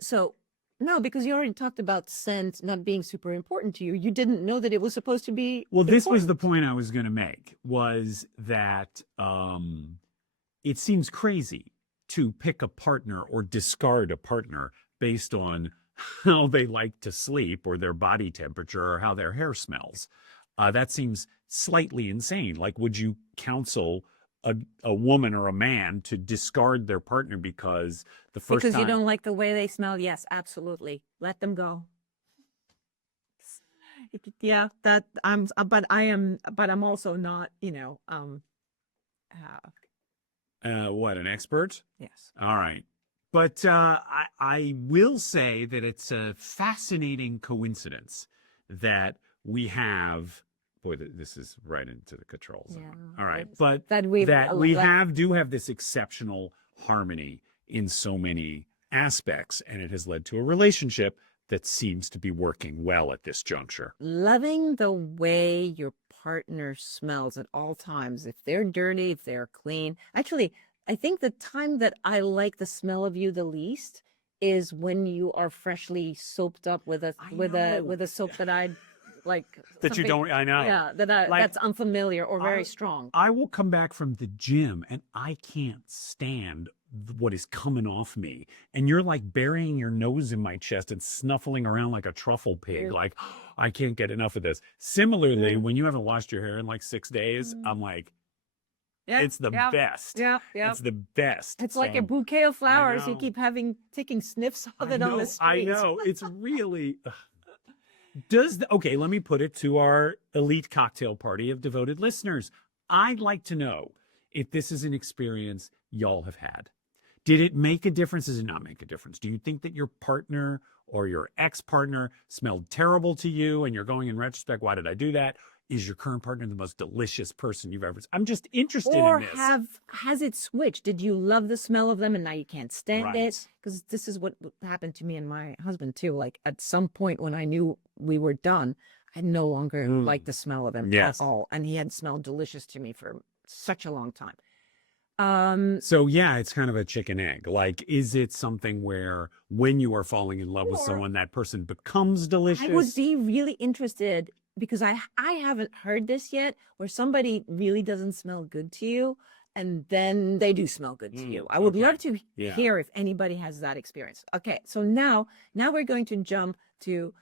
So no, because you already talked about scent not being super important to you. You didn't know that it was supposed to be. Well, this was the important. point I was going to make, was that it seems crazy to pick a partner or discard a partner based on how they like to sleep or their body temperature or how their hair smells. That seems slightly insane. Like, would you counsel a woman or a man to discard their partner because the first Because time you don't like the way they smell? Yes, absolutely. Let them go. Yeah, that but I'm also not, what, an expert? yes. All right. But I will say that it's a fascinating coincidence that we have. Boy, this is right into the control zone. Yeah, All right, yes. but That we do have this exceptional harmony in so many aspects, and it has led to a relationship that seems to be working well at this juncture. Loving the way your partner smells at all times. If they're dirty, if they're clean. Actually, I think the time that I like the smell of you the least is when you are freshly soaped up with a soap that I like That you something- don't, I know. Yeah, Like, that's unfamiliar or very strong. I will come back from the gym and I can't stand what is coming off me. And you're like burying your nose in my chest and snuffling around like a truffle pig. Ew. Like, I can't get enough of this. Similarly, Mm. when you haven't washed your hair in like 6 days, Mm. I'm like, Yeah, it's the best. Yeah, yeah. It's the best. It's like a So, bouquet of flowers. You know. keep taking sniffs of it on the street. I know. It's really. Okay, let me put it to our elite cocktail party of devoted listeners. I'd like to know if this is an experience y'all have had. Did it make a difference? Does it not make a difference? Do you think that your partner or your ex-partner smelled terrible to you and you're going in retrospect, why did I do that? Is your current partner the most delicious person you've ever? I'm just interested Or in this. has it switched? Did you love the smell of them and now you can't stand Right. it? Because this is what happened to me and my husband too. Like at some point when I knew we were done, I no longer liked the smell of him Yes. at all. And he had smelled delicious to me for such a long time. So yeah, it's kind of a chicken egg. Like, is it something where when you are falling in love with Or- someone, that person becomes delicious? I would be really interested because I haven't heard this yet, where somebody really doesn't smell good to you, and then they do smell good to you. I would okay. love to Yeah. hear if anybody has that experience. Okay, so now we're going to jump to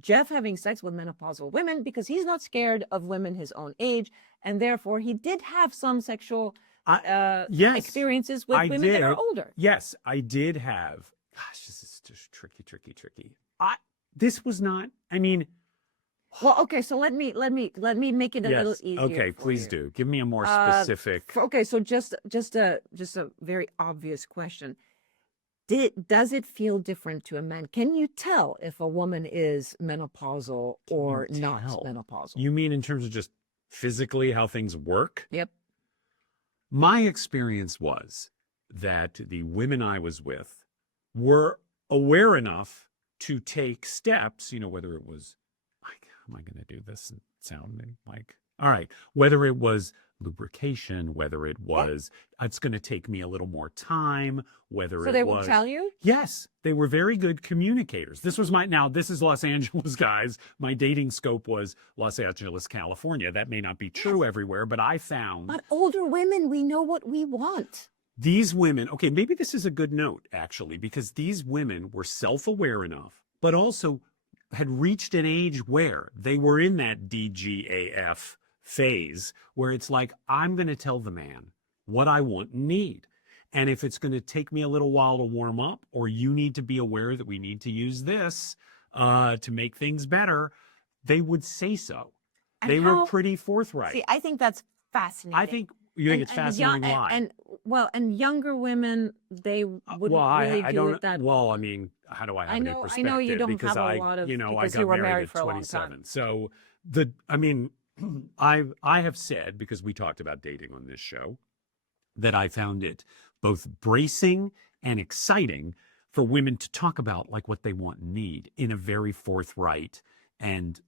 Jeff having sex with menopausal women because he's not scared of women his own age, and therefore he did have some sexual Yes, experiences with I women that are did. older. Yes, I did have. Gosh, this is just tricky. This was not. I mean, Well, okay, so let me make it a little yes. easier. Okay, for please you. do. Give me a more specific. Okay, so just a very obvious question. Does it feel different to a man? Can you tell if a woman is menopausal or you not tell? menopausal? You mean in terms of just physically how things work? Yep. My experience was that the women I was with were aware enough to take steps, whether it was, like, how am I going to do this and sounding like, all right, whether it was lubrication, whether it was, it's going to take me a little more time, whether So it they was. will tell you? Yes, they were very good communicators. This is Los Angeles, guys. My dating scope was Los Angeles, California. That may not be true everywhere, but I found But older women, we know what we want. these women, okay, maybe this is a good note, actually, because these women were self-aware enough, but also had reached an age where they were in that DGAF phase where it's like, I'm going to tell the man what I want and need. And if it's going to take me a little while to warm up, or you need to be aware that we need to use this to make things better, they would say so. And They were how, pretty forthright. see, I think that's fascinating. I think you think it's fascinating. Why? And younger women, they wouldn't really I do don't. it that. Well, I mean, how do I have any I know you perspective? don't Because have a lot of, I because got you were married married at for a long time. 27. So I mean, I have said, because we talked about dating on this show, that I found it both bracing and exciting for women to talk about like what they want and need in a very forthright and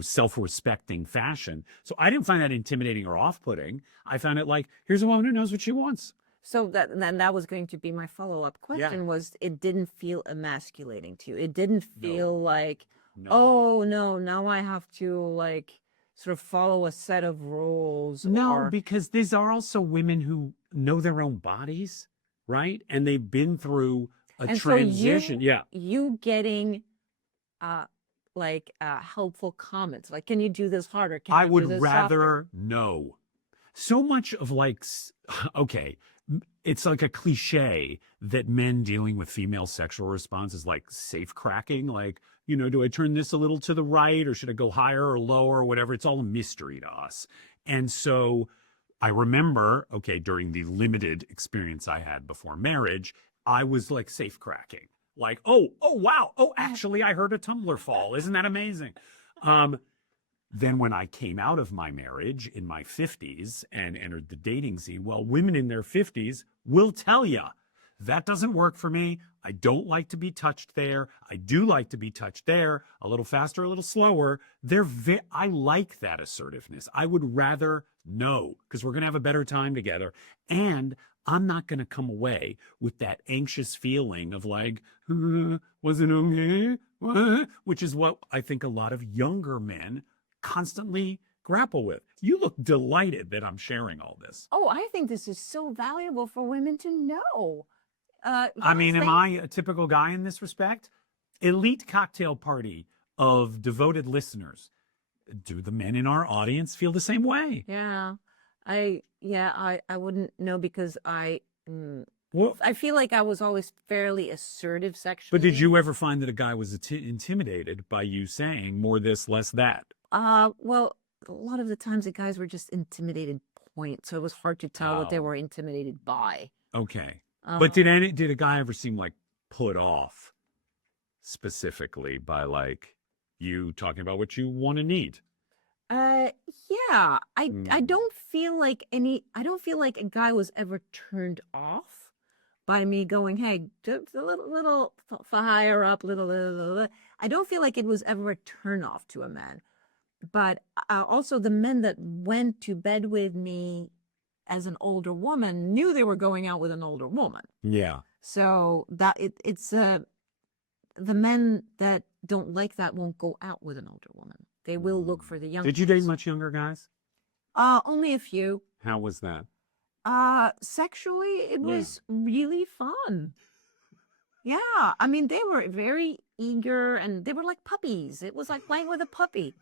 self-respecting fashion. So I didn't find that intimidating or off-putting. I found it like, here's a woman who knows what she wants. So that was going to be my follow-up question, was it didn't feel emasculating to you. It didn't feel like, oh no, now I have to like sort of follow a set of rules. No, because these are also women who know their own bodies, right? And they've been through a transition. So you getting helpful comments like, can you do this harder? I would rather know. So much of okay, it's like a cliche that men dealing with female sexual response is like safe cracking. Like, do I turn this a little to the right, or should I go higher or lower or whatever? It's all a mystery to us. And so I remember, during the limited experience I had before marriage, I was like safe cracking. Like, oh, wow. Oh, actually, I heard a tumbler fall. Isn't that amazing? Then when I came out of my marriage in my 50s and entered the dating scene, well, women in their 50s will tell you, that doesn't work for me. I don't like to be touched there. I do like to be touched there, a little faster, a little slower. I like that assertiveness. I would rather know, because we're going to have a better time together. And I'm not going to come away with that anxious feeling of like, was it okay? What? Which is what I think a lot of younger men constantly grapple with. You look delighted that I'm sharing all this. Oh, I think this is so valuable for women to know. I mean, am I a typical guy in this respect? Elite cocktail party of devoted listeners. Do the men in our audience feel the same way? Yeah. I wouldn't know, because I feel like I was always fairly assertive sexually. But did you ever find that a guy was intimidated by you saying more this, less that? Well, a lot of the times the guys were just intimidated point, so it was hard to tell what they were intimidated by. Okay. But did a guy ever seem like put off specifically by like you talking about what you want to need? Yeah. I don't feel like a guy was ever turned off by me going, hey, just a little higher up, little. I don't feel like it was ever a turn off to a man. But also the men that went to bed with me as an older woman knew they were going out with an older woman. Yeah. So that it's the men that don't like that won't go out with an older woman. They will look for the younger. Did you date much younger guys? Only a few. How was that? Sexually, it was really fun. Yeah. I mean, they were very eager and they were like puppies. It was like playing with a puppy.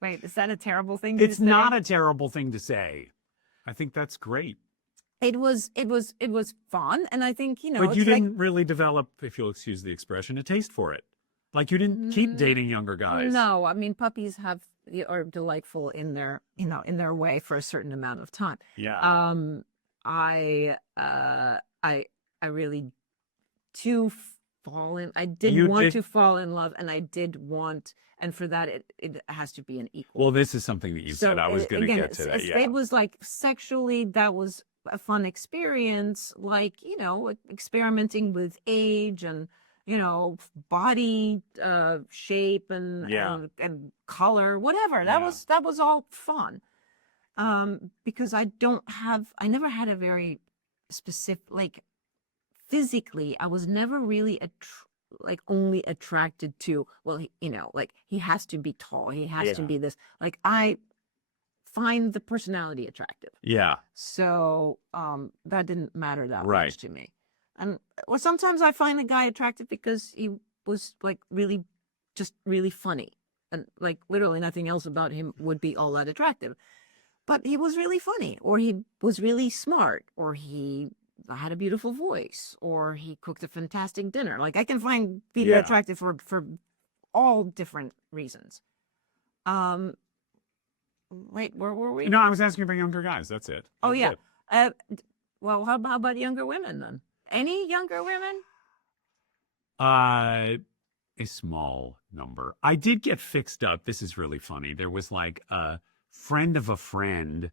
Wait, is that a terrible thing to say? It's not a terrible thing to say. I think that's great. It was fun, and I think, But you didn't really develop, if you'll excuse the expression, a taste for it. Like you didn't keep dating younger guys. No, I mean, puppies are delightful in their way for a certain amount of time. Yeah. I really I did want to fall in love, and I did want, and for that it has to be an equal. Well, this is something that you said. I was going to get to that. Yeah. It was like sexually, that was a fun experience, like, experimenting with age and, body shape and color, whatever. That was all fun. Because I never had a very specific, like, physically, I was never really only attracted to, well, he has to be tall, he has to be this. Like, I find the personality attractive. Yeah. So that didn't matter that much to me. And sometimes I find a guy attractive because he was like really funny. and like literally nothing else about him would be all that attractive. But he was really funny, or he was really smart, or he had a beautiful voice, or he cooked a fantastic dinner. Like I can find people Yeah. attractive for all different reasons. Um, wait, where were we? No, I was asking about younger guys. That's it. Oh That's yeah. it. Well, how about younger women then? Any younger women? A small number. I did get fixed up. This is really funny. There was like a friend of a friend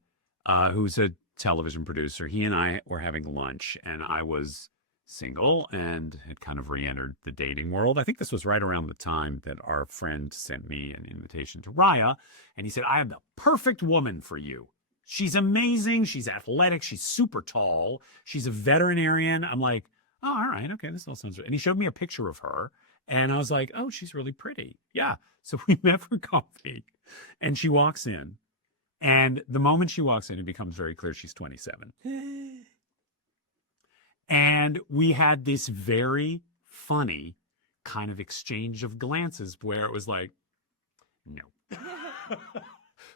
who's a television producer. He and I were having lunch, and I was single and had kind of re-entered the dating world. I think this was right around the time that our friend sent me an invitation to Raya, and he said, I have the perfect woman for you. She's amazing. She's athletic. She's super tall. She's a veterinarian. I'm like, oh, all right. Okay. This all sounds good. And he showed me a picture of her. And I was like, oh, she's really pretty. Yeah. So we met for coffee. And she walks in. And the moment she walks in, it becomes very clear she's 27. And we had this very funny kind of exchange of glances where it was like, no.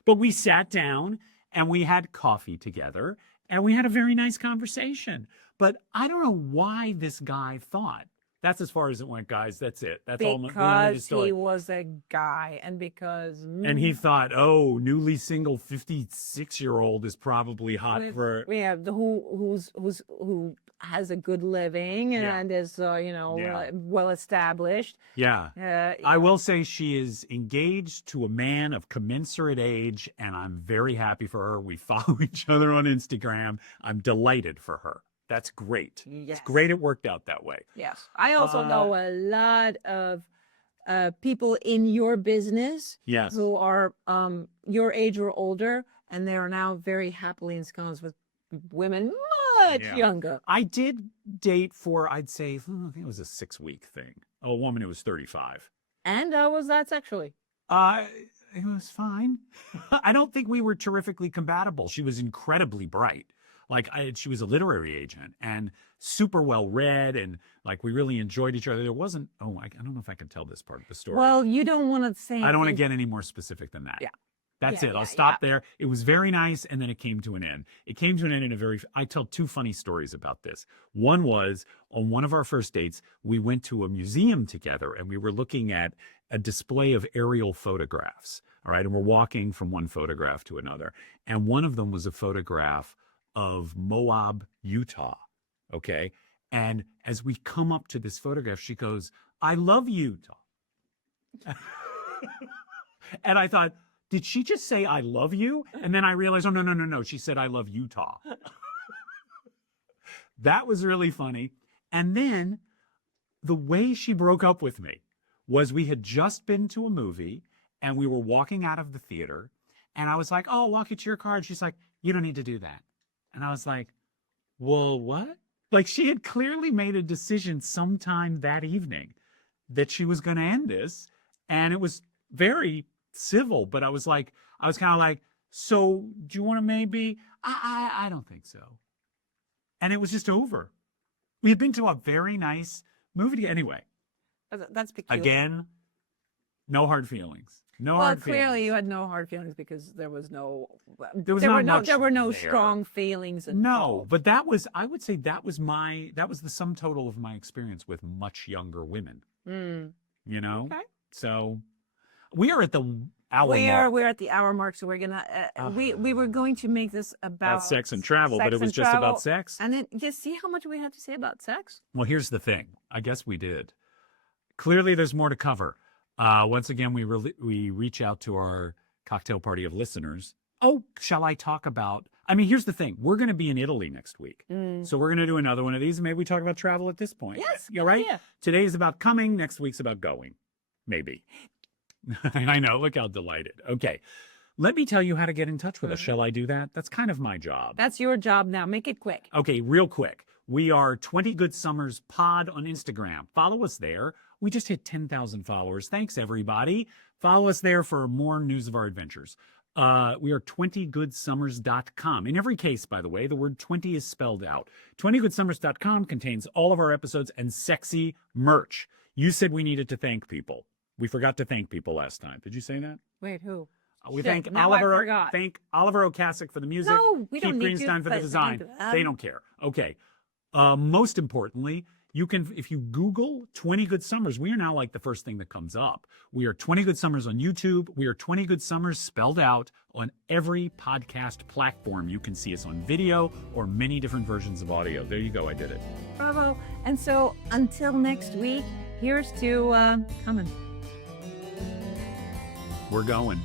But we sat down and we had coffee together and we had a very nice conversation. But I don't know why this guy thought. That's as far as it went, guys. That's it. That's all. Because he was a guy, and because And he thought, oh, newly single 56-year-old is probably hot for. yeah, who has a good living and is well established. Yeah. I will say she is engaged to a man of commensurate age, and I'm very happy for her. We follow each other on Instagram. I'm delighted for her. That's great. Yes. It's great it worked out that way. Yes. I also know a lot of people in your business Yes. who are your age or older, and they are now very happily ensconced with women much younger. I did date for, I'd say, I think it was a 6-week thing. A woman who was 35. And how was that sexually? It was fine. I don't think we were terrifically compatible. She was incredibly bright. Like she was a literary agent and super well read, and like we really enjoyed each other. There wasn't. Oh, I don't know if I can tell this part of the story. Well, you don't want to say. I don't want to get any more specific than that. Yeah. That's Yeah, it. yeah, I'll stop there. It was very nice, and then it came to an end. It came to an end in a very. I tell 2 funny stories about this. One was on one of our first dates. We went to a museum together, and we were looking at a display of aerial photographs. All right, and we're walking from one photograph to another, and one of them was a photograph of Moab, Utah. Okay. And as we come up to this photograph, she goes, I love Utah. And I thought, did she just say, I love you? And then I realized, oh, no. She said, I love Utah. That was really funny. And then the way she broke up with me was we had just been to a movie and we were walking out of the theater. And I was like, oh, I'll walk you to your car. And she's like, you don't need to do that. And I was like, well, what? Like she had clearly made a decision sometime that evening that she was going to end this. And it was very civil, but I was kind of like, so do you want to maybe? I don't think so. And it was just over. We had been to a very nice movie. Anyway. That's peculiar. Again, no hard feelings. No well, hard clearly feelings. you had no hard feelings because there was no. There was there not were no. much There were no there. strong feelings. No, Involved. but that was, I would say that was the sum total of my experience with much younger women. You know? Okay. So we are at the hour mark. We're at the hour mark, so we're gonna we were going to make this about Sex and travel, but sex it was and just travel, about sex. and then just see how much we had to say about sex. Well, here's the thing. I guess we did. Clearly, there's more to cover. Once again, we reach out to our cocktail party of listeners. Oh, shall I talk about? I mean, here's the thing. We're going to be in Italy next week. So we're going to do another one of these. And maybe we talk about travel at this point. Yes. You're right. Yeah. Today is about coming. Next week's about going. Maybe. I know. Look how delighted. Okay. Let me tell you how to get in touch with us. Shall I do that? That's kind of my job. That's your job now. Make it quick. Okay, real quick. We are 20 Good Summers Pod on Instagram. Follow us there. We just hit 10,000 followers. Thanks, everybody. Follow us there for more news of our adventures. We are 20goodsummers.com. In every case, by the way, the word 20 is spelled out. 20goodsummers.com contains all of our episodes and sexy merch. You said we needed to thank people. We forgot to thank people last time. Did you say that? Wait, who? We Shit, thank no, I Oliver. forgot. Thank Oliver Okasik for the music. No, we Keith don't need Greenstein to, for the but design. thank them. They don't care. Okay. Most importantly, you can, if you Google 20 Good Summers, we are now like the first thing that comes up. We are 20 Good Summers on YouTube. We are 20 Good Summers spelled out on every podcast platform. You can see us on video or many different versions of audio. There you go. I did it. Bravo. And so until next week, here's to Comin. We're going.